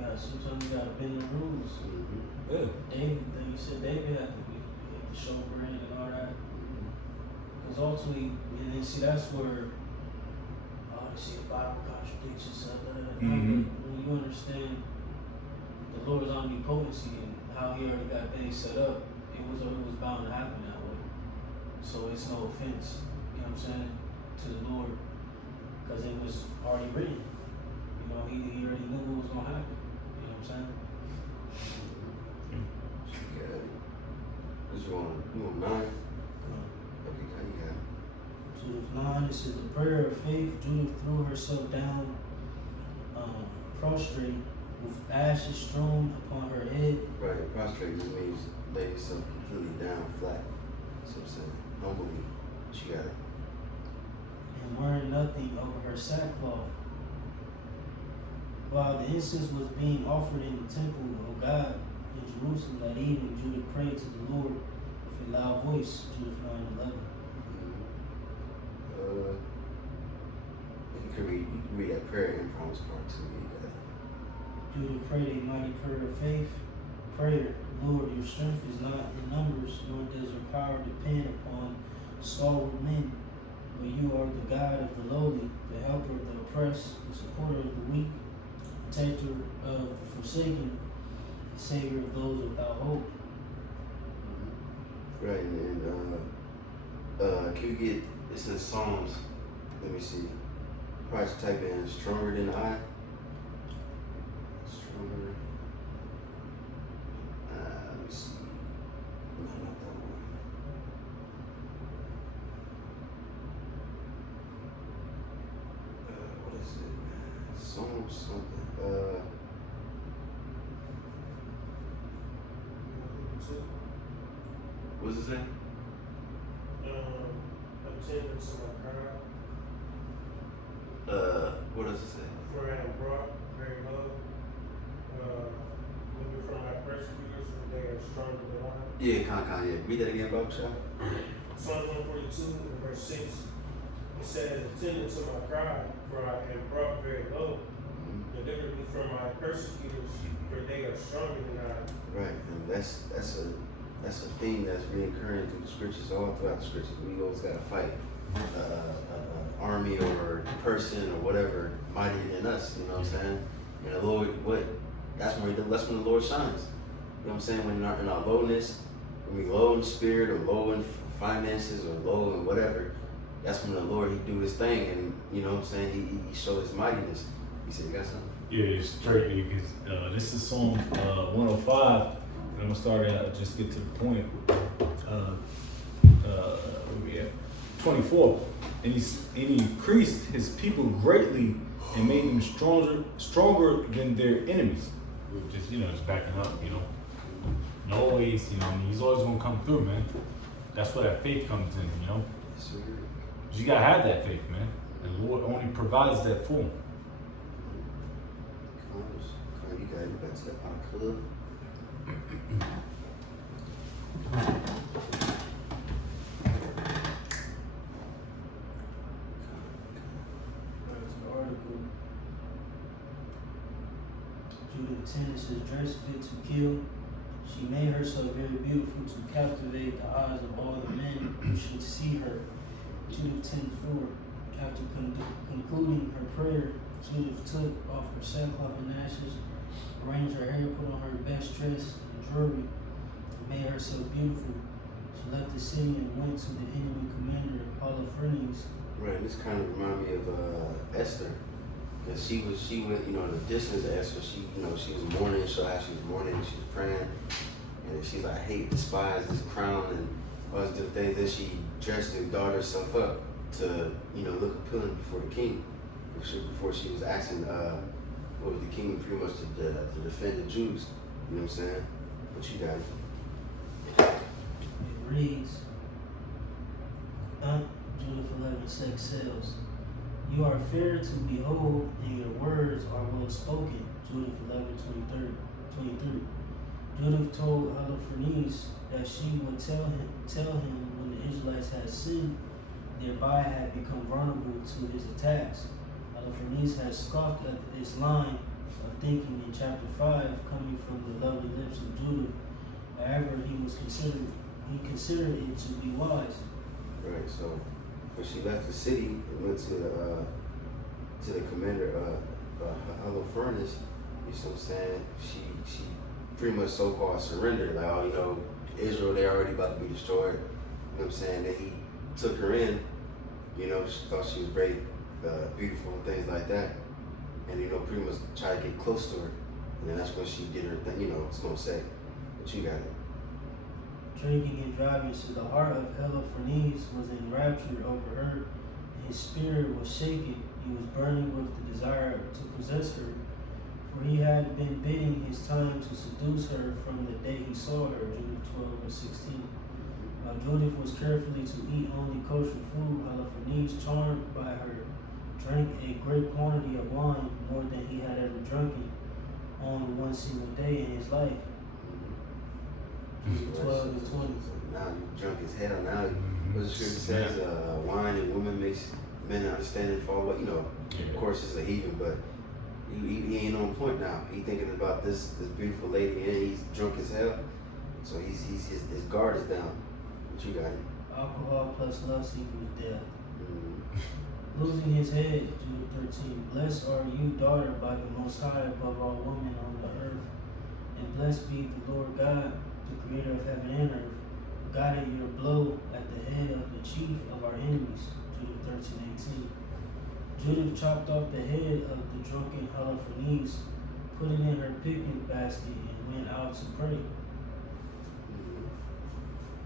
gotta, sometimes you gotta bend the rules. Mm-hmm. Yeah. David, like you said, David had to be the show brand and all that. Because ultimately, and then see, that's where, oh, you see the Bible contradicts itself. Mhm. When you understand the Lord's omnipotency and how he already got things set up, it was bound to happen that way. So it's no offense, you know what I'm saying, to the Lord, because it was already written. You know, he already knew what was going to happen. You know what I'm saying? Okay. This you on 9? Okay, how you got it? Judith 9, this is the prayer of faith. Judith threw herself down, prostrate, with ashes strewn upon her head. Right, prostrate just means lay yourself completely down flat. That's what I'm saying. Humbly. She got it. And wearing nothing over her sackcloth. While the incense was being offered in the temple of God in Jerusalem that evening, Judith prayed to the Lord with a loud voice. Judith 9:11. You can read that prayer in Promise Part 2. You got it. Judith prayed a mighty prayer of faith. Prayer, Lord, your strength is not in numbers, nor does your power depend upon stalwart men, but you are the God of the lowly, the helper of the oppressed, the supporter of the weak, protector of the forsaken, the savior of those without hope. Right, and can you get, it's in Psalms, let me see. Probably just type in stronger than I. Stronger. Let me see. No, not that one. What is it? Psalms something. What's it say? I'm saying it's in my car. What does it say? For I am brought very low. Looking from my persecutors, for they are stronger than I. Yeah, yeah. Read that again, Bob Shaw. Psalm 142, verse 6. It says, attended to my cry, for I am brought very low. Deliver me from my persecutors, for they are stronger than I. Right, and that's a theme that's reoccurring through the scriptures, all throughout the scriptures. We always gotta fight army or person or whatever mightier than us. You know what I'm saying? And the Lord, that's when the Lord shines. You know what I'm saying? When in our lowness, when we low in spirit or low in finances or low in whatever, that's when the Lord he do his thing, and you know what I'm saying? He showed his mightiness. You said you got something? Yeah, it's straight because this is Psalm 105. And I'm gonna start at just get to the point. Where we at? 24. And he increased his people greatly and made them stronger than their enemies. Just just backing up. And always, he's always gonna come through, man. That's where that faith comes in. Yes, sir. You gotta have that faith, man. And the Lord only provides that for him. Come on, you got it. Back to the club. There's an article. Judith 10 says, dressed fit to kill. She made herself very beautiful to captivate the eyes of all the men who should see her. Judith 10:4. After concluding her prayer, Judith took off her sackcloth and ashes, arranged her hair, put on her best dress and jewelry, and made herself beautiful. She left the city and went to the enemy commander, Holofernes. Right, this kind of remind me of Esther, because she went, the distance of Esther. She was mourning, so as she was mourning, she was praying, and she's like, I hate, despise this crown and all these different things. Then she dressed and dolled herself up to, look appealing before the king. Before she was asking, what was the king pretty much to defend the Jews. You know what I'm saying? But you got it. It reads, Judith 11:6 says, you are fair to behold, and your words are well spoken. Judith 11:23. Judith told Holofernes that she would tell him when the Israelites had sinned, thereby had become vulnerable to his attacks. Holofernes had scoffed at this line of thinking in chapter 5, coming from the lovely lips of Judith. However, he considered it to be wise. Right. So when she left the city and went to the commander, Holofernes, you see what I'm saying? She pretty much so-called surrendered. Like, Israel, they're already about to be destroyed. You know what I'm saying? Then he took her in. She thought she was very beautiful and things like that. And, pretty much tried to get close to her. And then that's when she did her thing, it's going to say. But you got it. Drinking and driving, so the heart of Holofernes was enraptured over her, and his spirit was shaken. He was burning with the desire to possess her, for he had been biding his time to seduce her from the day he saw her. Judith 12:16. While Judith was carefully to eat only kosher food, Holofernes, charmed by her, drank a great quantity of wine, more than he had ever drunken on one single day in his life. 12:20. Now you drunk as hell. Now, what the scripture says, wine and women makes men understand and fall away. Of course, it's a heathen, but he ain't on point now. He thinking about this beautiful lady, and he's drunk as hell. So his guard is down. What you got? Alcohol plus lust equals death. Losing his head, Jude 13. Blessed are you, daughter, by the Most High, above all women on the earth. And blessed be the Lord God, the creator of heaven and earth, guided your blow at the head of the chief of our enemies. Jude 13:18. Judith chopped off the head of the drunken Holofernes, put it in her picnic basket, and went out to pray.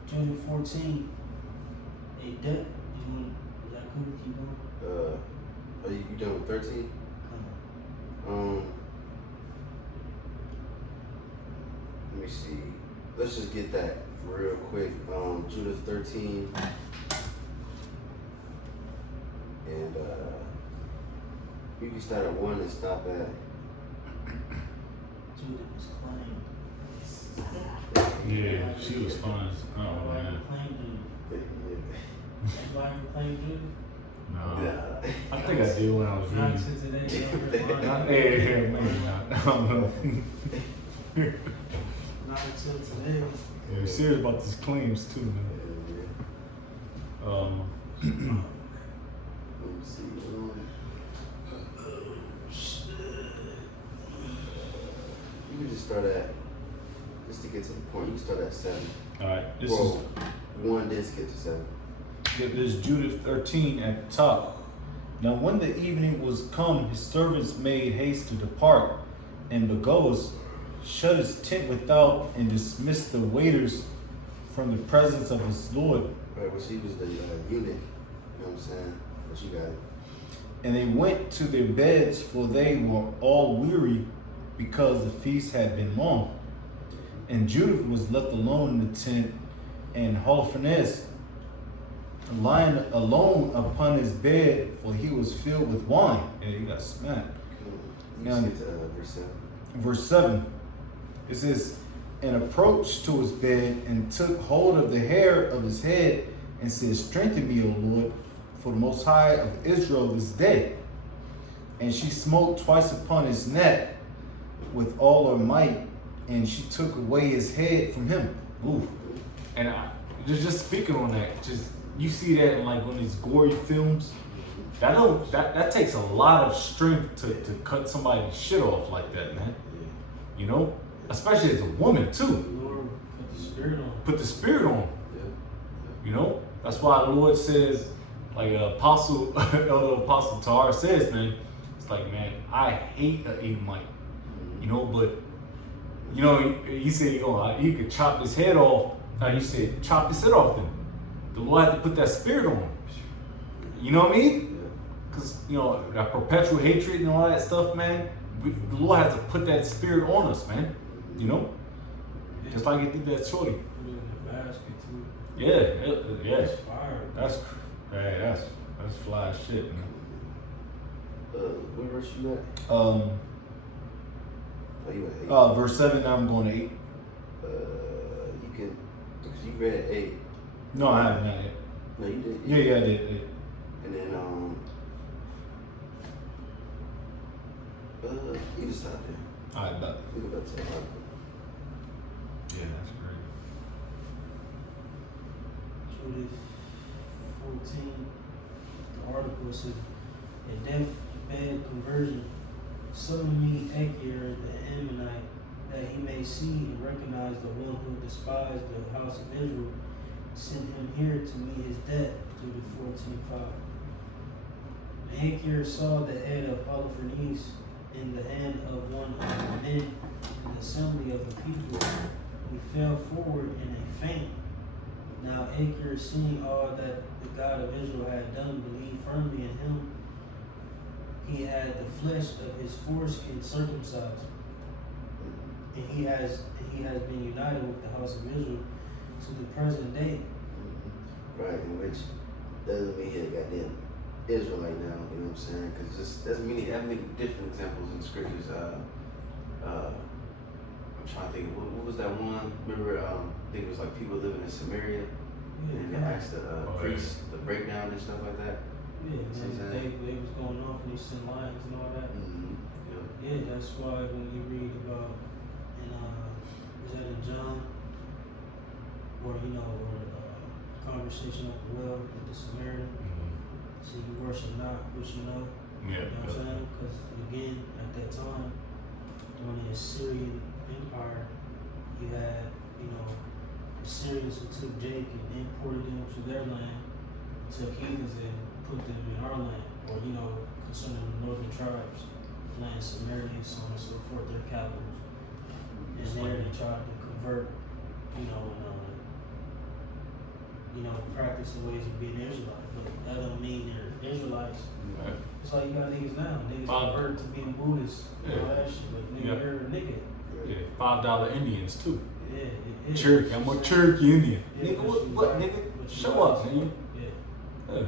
Judith 14. A death. Is that cool? Keep going. Are you done with 13? Come on. Let me see. Let's just get that real quick. Judith 13. And you can start at 1 and stop at. Judith was claimed. Yeah, she was fine. Oh man. Claimed Judith. Everybody claimed Judith? No. Yeah. I think I did when I was Not reading. to today. Not Maybe not. I don't know. until today. Yeah, we're serious about these claims too, man. Let me see. You can just start at, just to get to the point, you can start at 7. All right, this Well, 1 did skip to 7. There's Judith 13 at the top. Now when the evening was come, his servants made haste to depart, and Boaz shut his tent without and dismissed the waiters from the presence of his lord. Right, well, she was the eunuch, you know what I'm saying? But you got it. And they went to their beds, for they were all weary, because the feast had been long. And Judith was left alone in the tent, and Holofernes lying alone upon his bed, for he was filled with wine. And he got smacked. You Now, get to verse 7. Verse 7, it says, and approached to his bed, and took hold of the hair of his head, and said, strengthen me, O Lord, for the Most High of Israel this day. And she smote twice upon his neck with all her might, and she took away his head from him. Ooh. And just speaking on that, just you see that in like one of these gory films. That takes a lot of strength to cut somebody's shit off like that, man. You know, especially as a woman too. Lord, put the spirit on. Put the spirit on. Yeah. You know, that's why the Lord says, like Apostle, Elder Apostle Tar says, man, it's like, man, I hate an Edomite. You know, but you know, he said, you could chop his head off. He said, chop his head off then. The Lord had to put that spirit on him. You know what I mean? Because, you know, that perpetual hatred and all that stuff, man, the Lord has to put that spirit on us, man. You know? Just like he did that shorty. Put it in the basket too. Yeah, yes. It's fire. That's fly shit, man. What verse you at? Oh, you at 8. Verse 7, now I'm going to 8. You can, because you read 8. No, I haven't had it. No, you did. Yeah, I did. And then, you can stop there. Alright, but We go back to the article. yeah, that's great. Judith 14, the article says, a deathbed conversion. Suddenly Ekir the Ammonite, that he may see and recognize the one who despised the house of Israel, sent him here to meet his death. Judith 14:5. Ekir saw the head of Holofernes in the hand of one of the men in the assembly of the people. He fell forward in a faint. Now Ekir, seeing all that the God of Israel had done, believed firmly in him. He had the flesh of his foreskin circumcised, and he has been united with the house of Israel to the present day. Right, in which doesn't mean he a goddamn Israelite now, you know what I'm saying? Because there's many different examples in scriptures. I'm trying to think, what was that one? Remember, I think it was like people living in Samaria, and they asked the priest the breakdown and stuff like that. Yeah, and they was going off and he sent lions and all that. Mm-hmm. Yeah, that's why when you read about in was that in John, or conversation at the well with the Samaritan. So you worship not what you know. Yeah. You know what I'm saying? Because again, at that time, during the Assyrian Empire, you had Assyrians who took Jacob and imported them to their land, took heathens and put them in our land, or concerning the northern tribes, land Samaria, so on and so forth, their capitals. And there they tried to convert, practice the ways of being Israelite, but that don't mean they're Israelites. Right. It's like you got niggas now, niggas convert to being Buddhists and all that shit, but nigga, you're a nigga. Yeah, $5 Indians too. Yeah. Cherokee, I'm a Cherokee Indian. Yeah, Nigga, but what you nigga? but you Show up, nigga. Yeah. Yeah.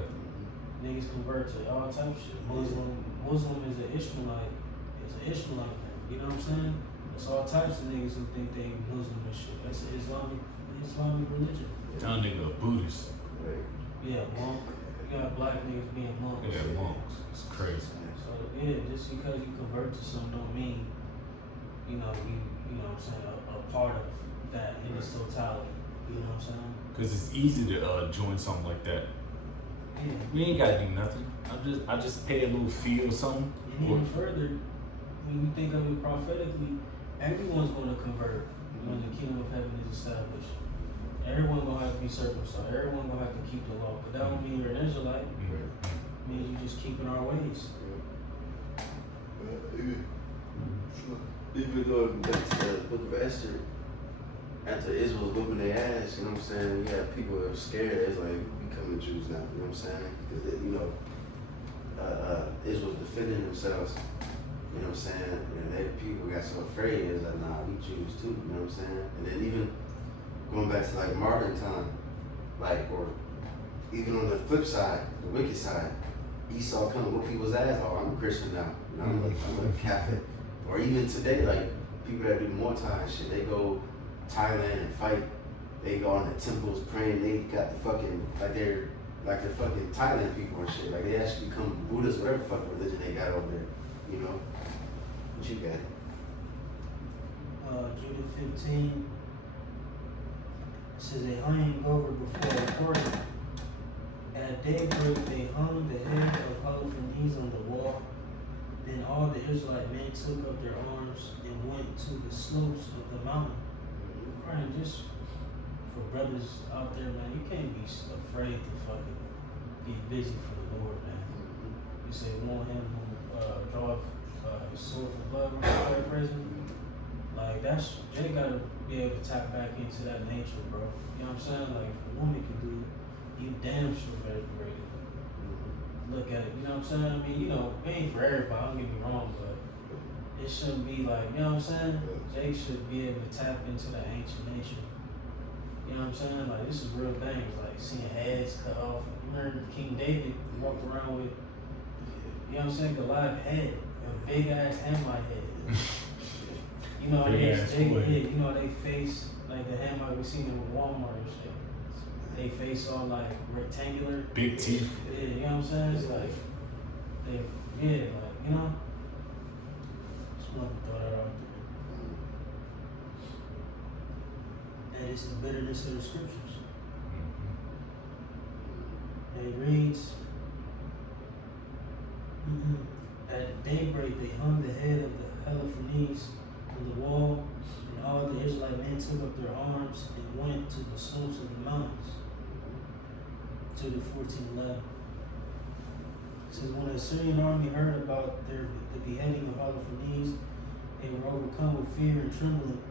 Niggas convert to all types of shit. Muslim is an Ishmaelite. It's an Ishmaelite thing. You know what I'm saying? It's all types of niggas who think they Muslim and shit. That's an Islamic religion. Y'all nigga a Buddhist. Right. Yeah, monk. You got black niggas being monks. Yeah, monks. It's crazy. So yeah, just because you convert to something don't mean, you know what I'm saying, a part of that in its totality. You know what I'm saying? Cause it's easy to join something like that. Yeah. We ain't gotta do nothing. I just pay a little fee or something. And even further, when you think of it prophetically, everyone's going to convert when the kingdom of heaven is established. Everyone's going to have to be circumcised. Everyone's going to have to keep the law. But that don't mean you're an Israelite. It means you just keeping our ways. Even going back to the book of Esther, after Israel was whooping their ass, you know what I'm saying? You had people that were scared. It's like, we becoming Jews now, you know what I'm saying? Because, you know, Israel was defending themselves, you know what I'm saying? And people got so afraid, it's like, nah, we Jews too, you know what I'm saying? And then even going back to like modern time, like, or even on the flip side, the wicked side, Esau come whoop people's ass. Oh, I'm a Christian now. You know, I'm a Catholic. Or even today, like people that do Muay Thai and shit, they go Thailand and fight. They go on the temples praying. They got the fucking like they're fucking Thailand people and shit. Like they actually become Buddhists, whatever fucking religion they got over there. You know, what you got? Judith 15 says they hung him over before a court. At daybreak they hung the head of Holofernes on the wall. Then all the Israelite men took up their arms and went to the slopes of the mountain. Right, just for brothers out there, man, you can't be afraid to fucking get busy for the Lord, man. You say, want him who draw his sword for blood, paraphrasing? Like, they gotta be able to tap back into that nature, bro. You know what I'm saying? Like, if a woman can do it, you damn sure better be ready to look at it. You know what I'm saying? I mean, you know, it ain't for everybody, don't get me wrong, but it shouldn't be like, you know what I'm saying? Jake should be able to tap into that ancient nature. You know what I'm saying? Like, this is real things, like seeing heads cut off. You remember King David walked around with, you know what I'm saying, Goliath head, a big ass Hamite head. You know, they you know, they face, like the Hamite we seen in Walmart and shit. They face all like rectangular. Big teeth. Yeah, you know what I'm saying? It's like, you know? Just wanted to throw that out there. And it's the bitterness of the scriptures. And it reads, at daybreak they hung the head of the Holofernes on the wall, and all the Israelite men took up their arms and went to the slopes of the mountains. To the 14:11. It says, when the Assyrian army heard about the beheading of Holofernes, they were overcome with fear and trembling.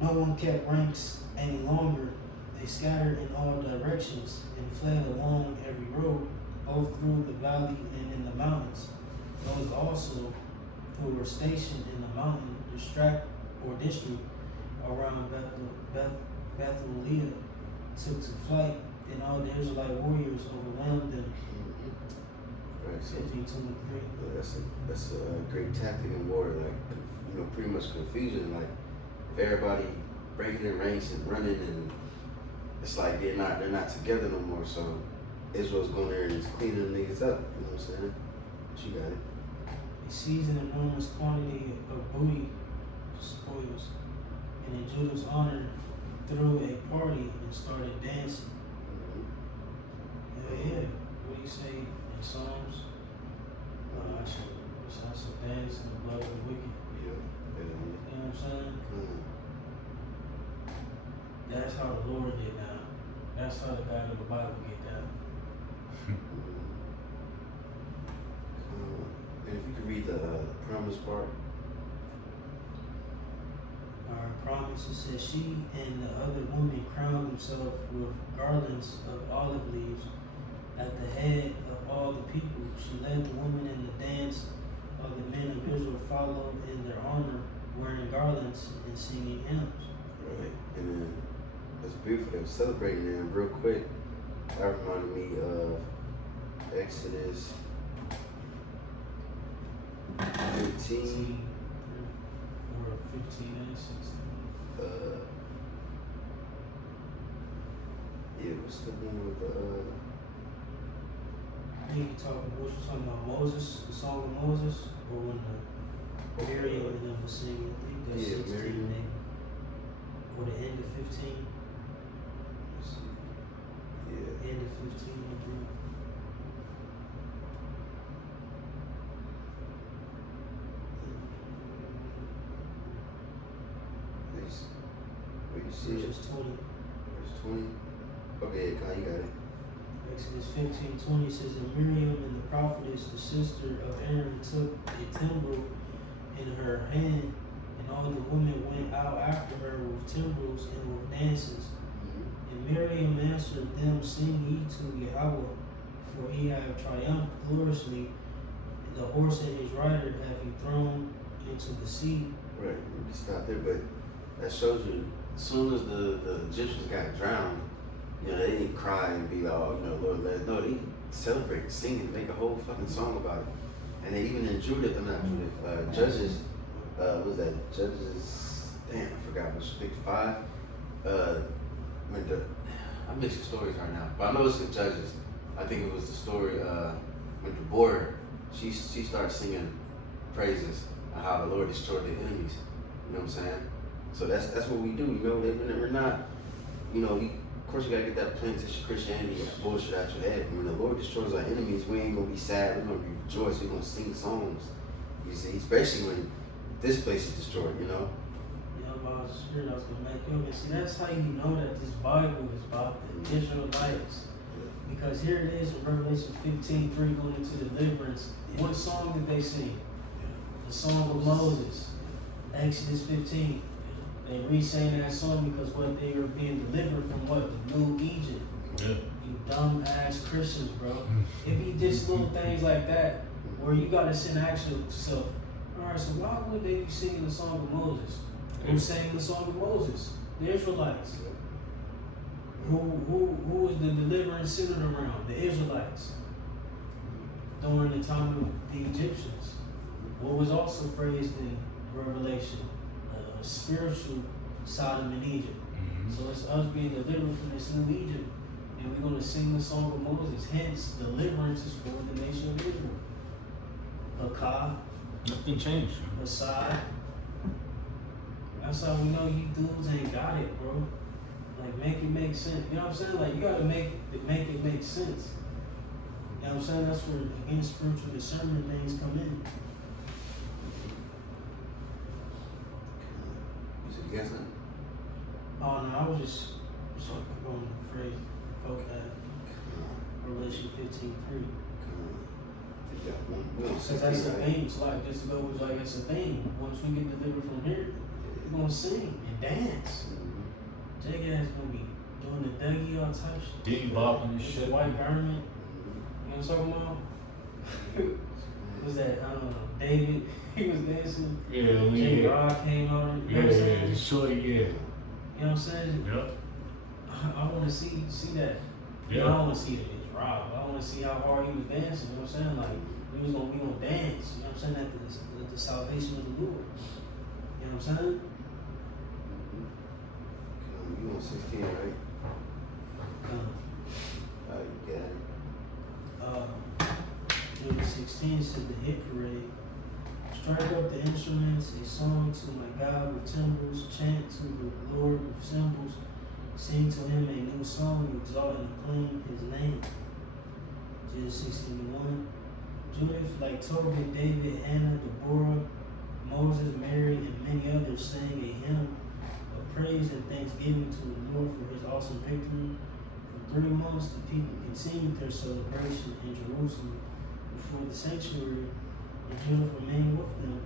No one kept ranks any longer. They scattered in all directions and fled along every road, both through the valley and in the mountains. Those also who were stationed in the mountain district around Bethlehem took to flight, and all the Israelite warriors overwhelmed them. Right, so 15:23. that's a great tactic in war, like, you know, pretty much confusion. Like if everybody breaking their ranks and running, and it's like they're not together no more. So Israel's going there and it's cleaning the niggas up. You know what I'm saying? But you got it. They seized an enormous quantity of booty, spoils, and in Judith's honor threw a party and started dancing. Yeah. What do you say in Psalms? I shall dance in the blood of the wicked. Yeah. You know what I'm saying? That's how the Lord get down. That's how the God of the Bible get down. And if you could read the promise part. Our promise, it says, she and the other women crowned themselves with garlands of olive leaves at the head of all the people. She led the women in the dance, while the men of Israel followed in their armor, wearing garlands and singing hymns. Right. And then it's beautiful. They were celebrating them real quick. That reminded me of Exodus 15. Or 15 and 16. Yeah, what's the one with the think you talking about Moses, the song of Moses, or when the Miriam and them were singing? I think that's Yeah, 16 Miriam. maybe. Or the end of 15. Let's see. Yeah. End of 15, I think. Where you see it? Verses 20. Verse 20. Okay, Kyle, you got it. Exodus 15:20 says, and Miriam and the prophetess, the sister of Aaron, took a timbrel in her hand, and all the women went out after her with timbrels and with dances. And Miriam answered them, sing ye to Yahweh, for he hath triumphed gloriously, and the horse and his rider have he thrown into the sea. Right, we can stop there, but that shows you, as soon as the Egyptians got drowned, you know, they didn't cry and be like, oh, you know, Lord, let it. No, they celebrated, singing, make a whole fucking song about it. And then even in Judith, Judges, was that Judges, damn, I forgot, which I think 5, I'm mixing stories right now, but I know it's in Judges. I think it was the story, when Deborah, she started singing praises of how the Lord destroyed their enemies, you know what I'm saying? So that's what we do, you know, we're not, you know, of course you gotta get that plantation Christianity bullshit out your head. When the Lord destroys our enemies, we ain't gonna be sad, we're gonna rejoice, we're gonna sing songs. You see, especially when this place is destroyed, you know? Yeah, about the spirit I was gonna make you up. And see, that's how you know that this Bible is about the Israelites. Because here it is in Revelation 15:3 going into deliverance. What song did they sing? The song of Moses. Exodus 15. They re-sang that song because what they were being delivered from what? The new Egypt. Yeah. You dumb ass Christians, bro. It be just little things like that where you gotta sit and ask yourself, alright, so why would they be singing the song of Moses? Who sang the song of Moses? The Israelites. Who was the deliverance centered around? The Israelites. During the time of the Egyptians. What was also phrased in Revelation? A spiritual Sodom and Egypt. Mm-hmm. So it's us being delivered from this new Egypt. And we're going to sing the song of Moses. Hence, deliverance is for the nation of Israel. Akah, Nothing changed. Messiah. That's how we know you dudes ain't got it, bro. Like, make it make sense. You know what I'm saying? Like, you got to make it make sense. You know what I'm saying? That's where, again, spiritual discernment things come in. You got something? Oh, no, I was just on the phrase, okay. Revelation 15:3. Because that's the thing. It's like, just to go with like, it's a thing. Once we get delivered from here, we're going to sing and dance. Jake ass going to be doing the Dougie all type shit. Diddy bopping and With shit. the white garment. You know what I'm talking about? Was that, I don't know, David, he was dancing. Yeah, Jay yeah. Rod came on. You know what I'm saying? Shorty, yeah. You know what I'm saying? Yep. I want to see that. You know, I don't want to see it as Rob. I want to see how hard he was dancing. You know what I'm saying? Like, we gonna dance. You know what I'm saying? At the salvation of the Lord. You know what I'm saying? You on 16, right? You got it. Number 16 said the hit parade. Strike up the instruments, a song to my God with timbrels, chant to the Lord with cymbals, sing to him a new song, exalt and acclaim his name. Genesis 16:1. Judith, like Tobit, David, Hannah, Deborah, Moses, Mary, and many others sang a hymn of praise and thanksgiving to the Lord for his awesome victory. For 3 months, the people continued their celebration in Jerusalem before the sanctuary, and Judith remained with them.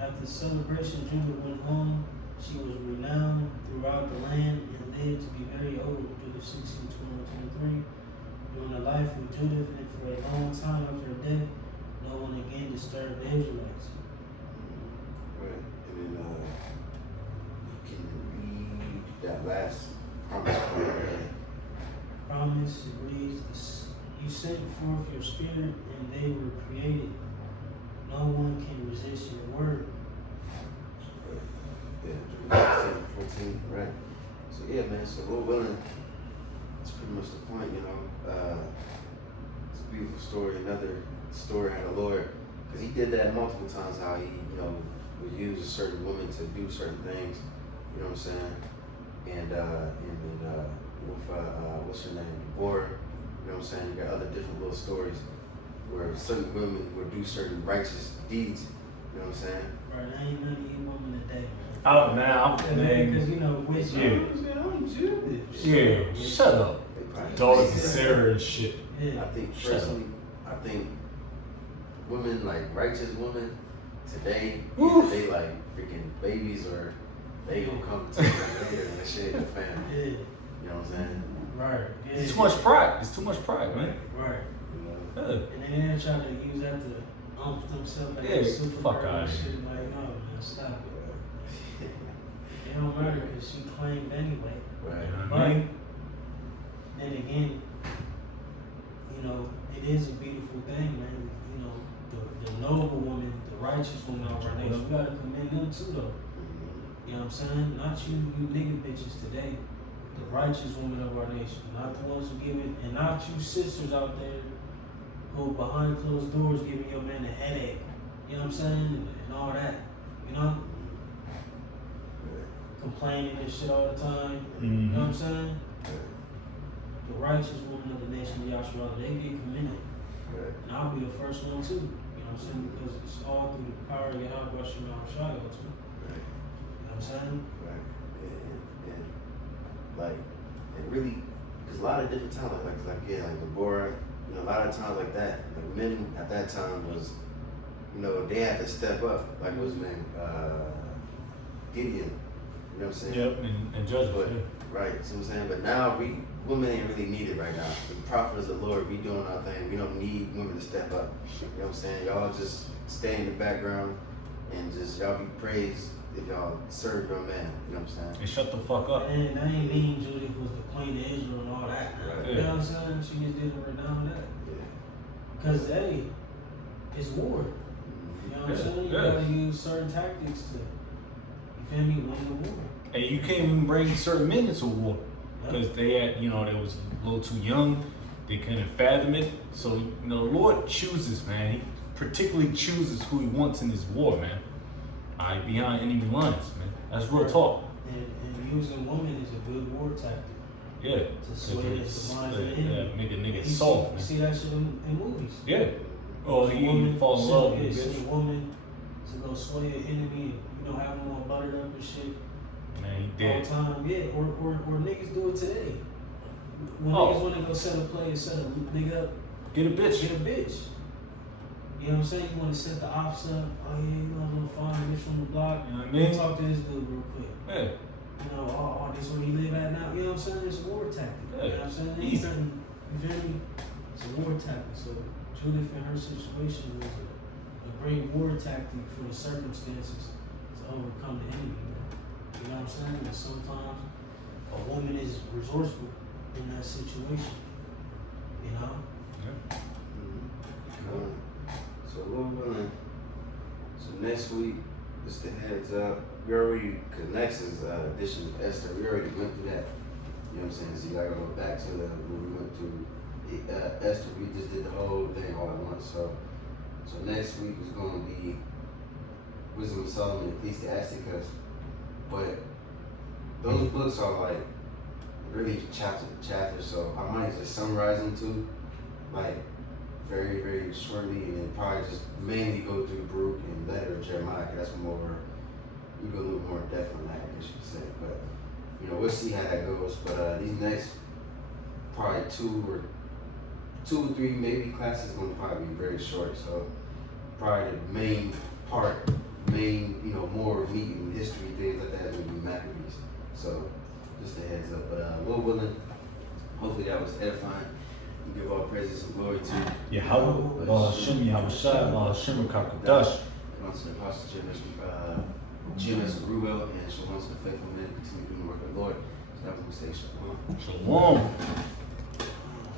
After the celebration, Judith went home. She was renowned throughout the land and lived to be very old. Judith 16:21-23. During the life of Judith and for a long time after her death, no one again disturbed the Israelites. Right. And then you can read that last promise part, right? Promise reads, you sent forth your spirit and they were created. No one can resist your word. Yeah, 14, right? So yeah, man, so we're willing, that's pretty much the point, you know. beautiful story. Another story how the Lord, because he did that multiple times, how he, would use a certain woman to do certain things, you know what I'm saying? And with, what's her name, Deborah, you know what I'm saying? You got other different little stories where certain women would do certain righteous deeds, you know what I'm saying? Right, I ain't none of you women today, man. Oh man, Because which yeah, shut up. Daughters of Sarah and shit. Yeah. I think personally, I think women, like righteous women today, Oof. they like freaking babies or they gonna come to later and shit the family. Yeah. You know what I'm saying? Right. Yeah. It's too much pride. It's too much pride, man. Right. Yeah. And then they're trying to use that to themselves like Yeah, a super fuck girl outta and here. shit. Like, no, man, stop it. It don't matter because she claimed anyway. Right. You know what I But mean? then again, it is a beautiful thing, man. The noble woman, the righteous woman of our nation, we gotta commend them too, though. You know what I'm saying? Not you nigga bitches today. The righteous women of our nation, not the ones who give it, and not you sisters out there who behind closed doors giving your man a headache. You know what I'm saying? And all that. You know? Complaining and shit all the time. You know what I'm saying? The righteous women of the nation of Yahshua, they get commended. And I'll be the first one too. You know what I'm saying? Because it's all through the power of Yahweh Shema Shai too. You know what I'm saying? Right. And like, it really, because a lot of different times, like Deborah, a lot of times like that, like men at that time was, they had to step up. Like, what's his name? Gideon. You know what I'm saying? Yep, and judges. But, right, see what I'm saying? But now women ain't really needed right now. The prophets of the Lord, we doing our thing. We don't need women to step up. You know what I'm saying? Y'all just stay in the background and just y'all be praised if y'all serve your man. You know what I'm saying? And shut the fuck up. And I ain't mean Judith was the queen of Israel and all that. Right. You know what I'm saying? She just didn't renown that. Yeah. Because, hey, it's war. You know what I'm saying? You gotta use certain tactics to, you feel me, win the war. And you can't even bring certain men into war because they had, they was a little too young. They couldn't fathom it. So, the Lord chooses, man. He particularly chooses who he wants in his war, man. Behind enemy lines, man. That's real talk. And using women is a good war tactic. Yeah. To sway the minds of the enemy. Make a nigga You soft, You man. see that shit in movies. Yeah. Oh, he fall in love with a a bitch. woman to go sway an enemy and, have them all buttered up and shit. Man, he All dead. the time, yeah. Or niggas do it today. When Oh. niggas want to go set a play and set a nigga up, Get a bitch. get a bitch. You know what I'm saying? You want to set the ops up. Oh yeah, a little fine bitch from the block. You know what I Let me mean? talk to this dude real quick. Yeah. This where he live at now. You know what I'm saying? It's a war tactic. You know what I'm saying? Easy. You feel me? It's a war tactic. So Judith in her situation was a great war tactic for the circumstances to overcome the enemy. Man. You know what I'm saying? And sometimes a woman is resourceful in that situation. You know? So Lord willing, so next week, just the heads up. We already, cause next is edition of Esther. We already went through that. You know what I'm saying? So you gotta go back to when we went through Esther. We just did the whole thing all at once. So next week is going to be Wisdom of Solomon, Ecclesiasticus. But those books are like really chapter to chapter. So I might just summarize them too, like very, very shortly, and then probably just mainly go through Baruch and letter of Jeremiah, because that's more, you go a little more depth on that, I guess you could say. But, we'll see how that goes. But these next probably two or three maybe classes are going to probably be very short. So probably the main part, more meat and history, things like that is going to be Maccabees. So just a heads up. But Lord willing, hopefully that was edifying. We give all praises and glory to Yahweh, Hashem, Yahushua, Hashem, Kakodash. Shalom to the Apostle Jim as Ruel, and shalom to the faithful men who continue doing the work of the Lord. So that we say shalom. Shalom.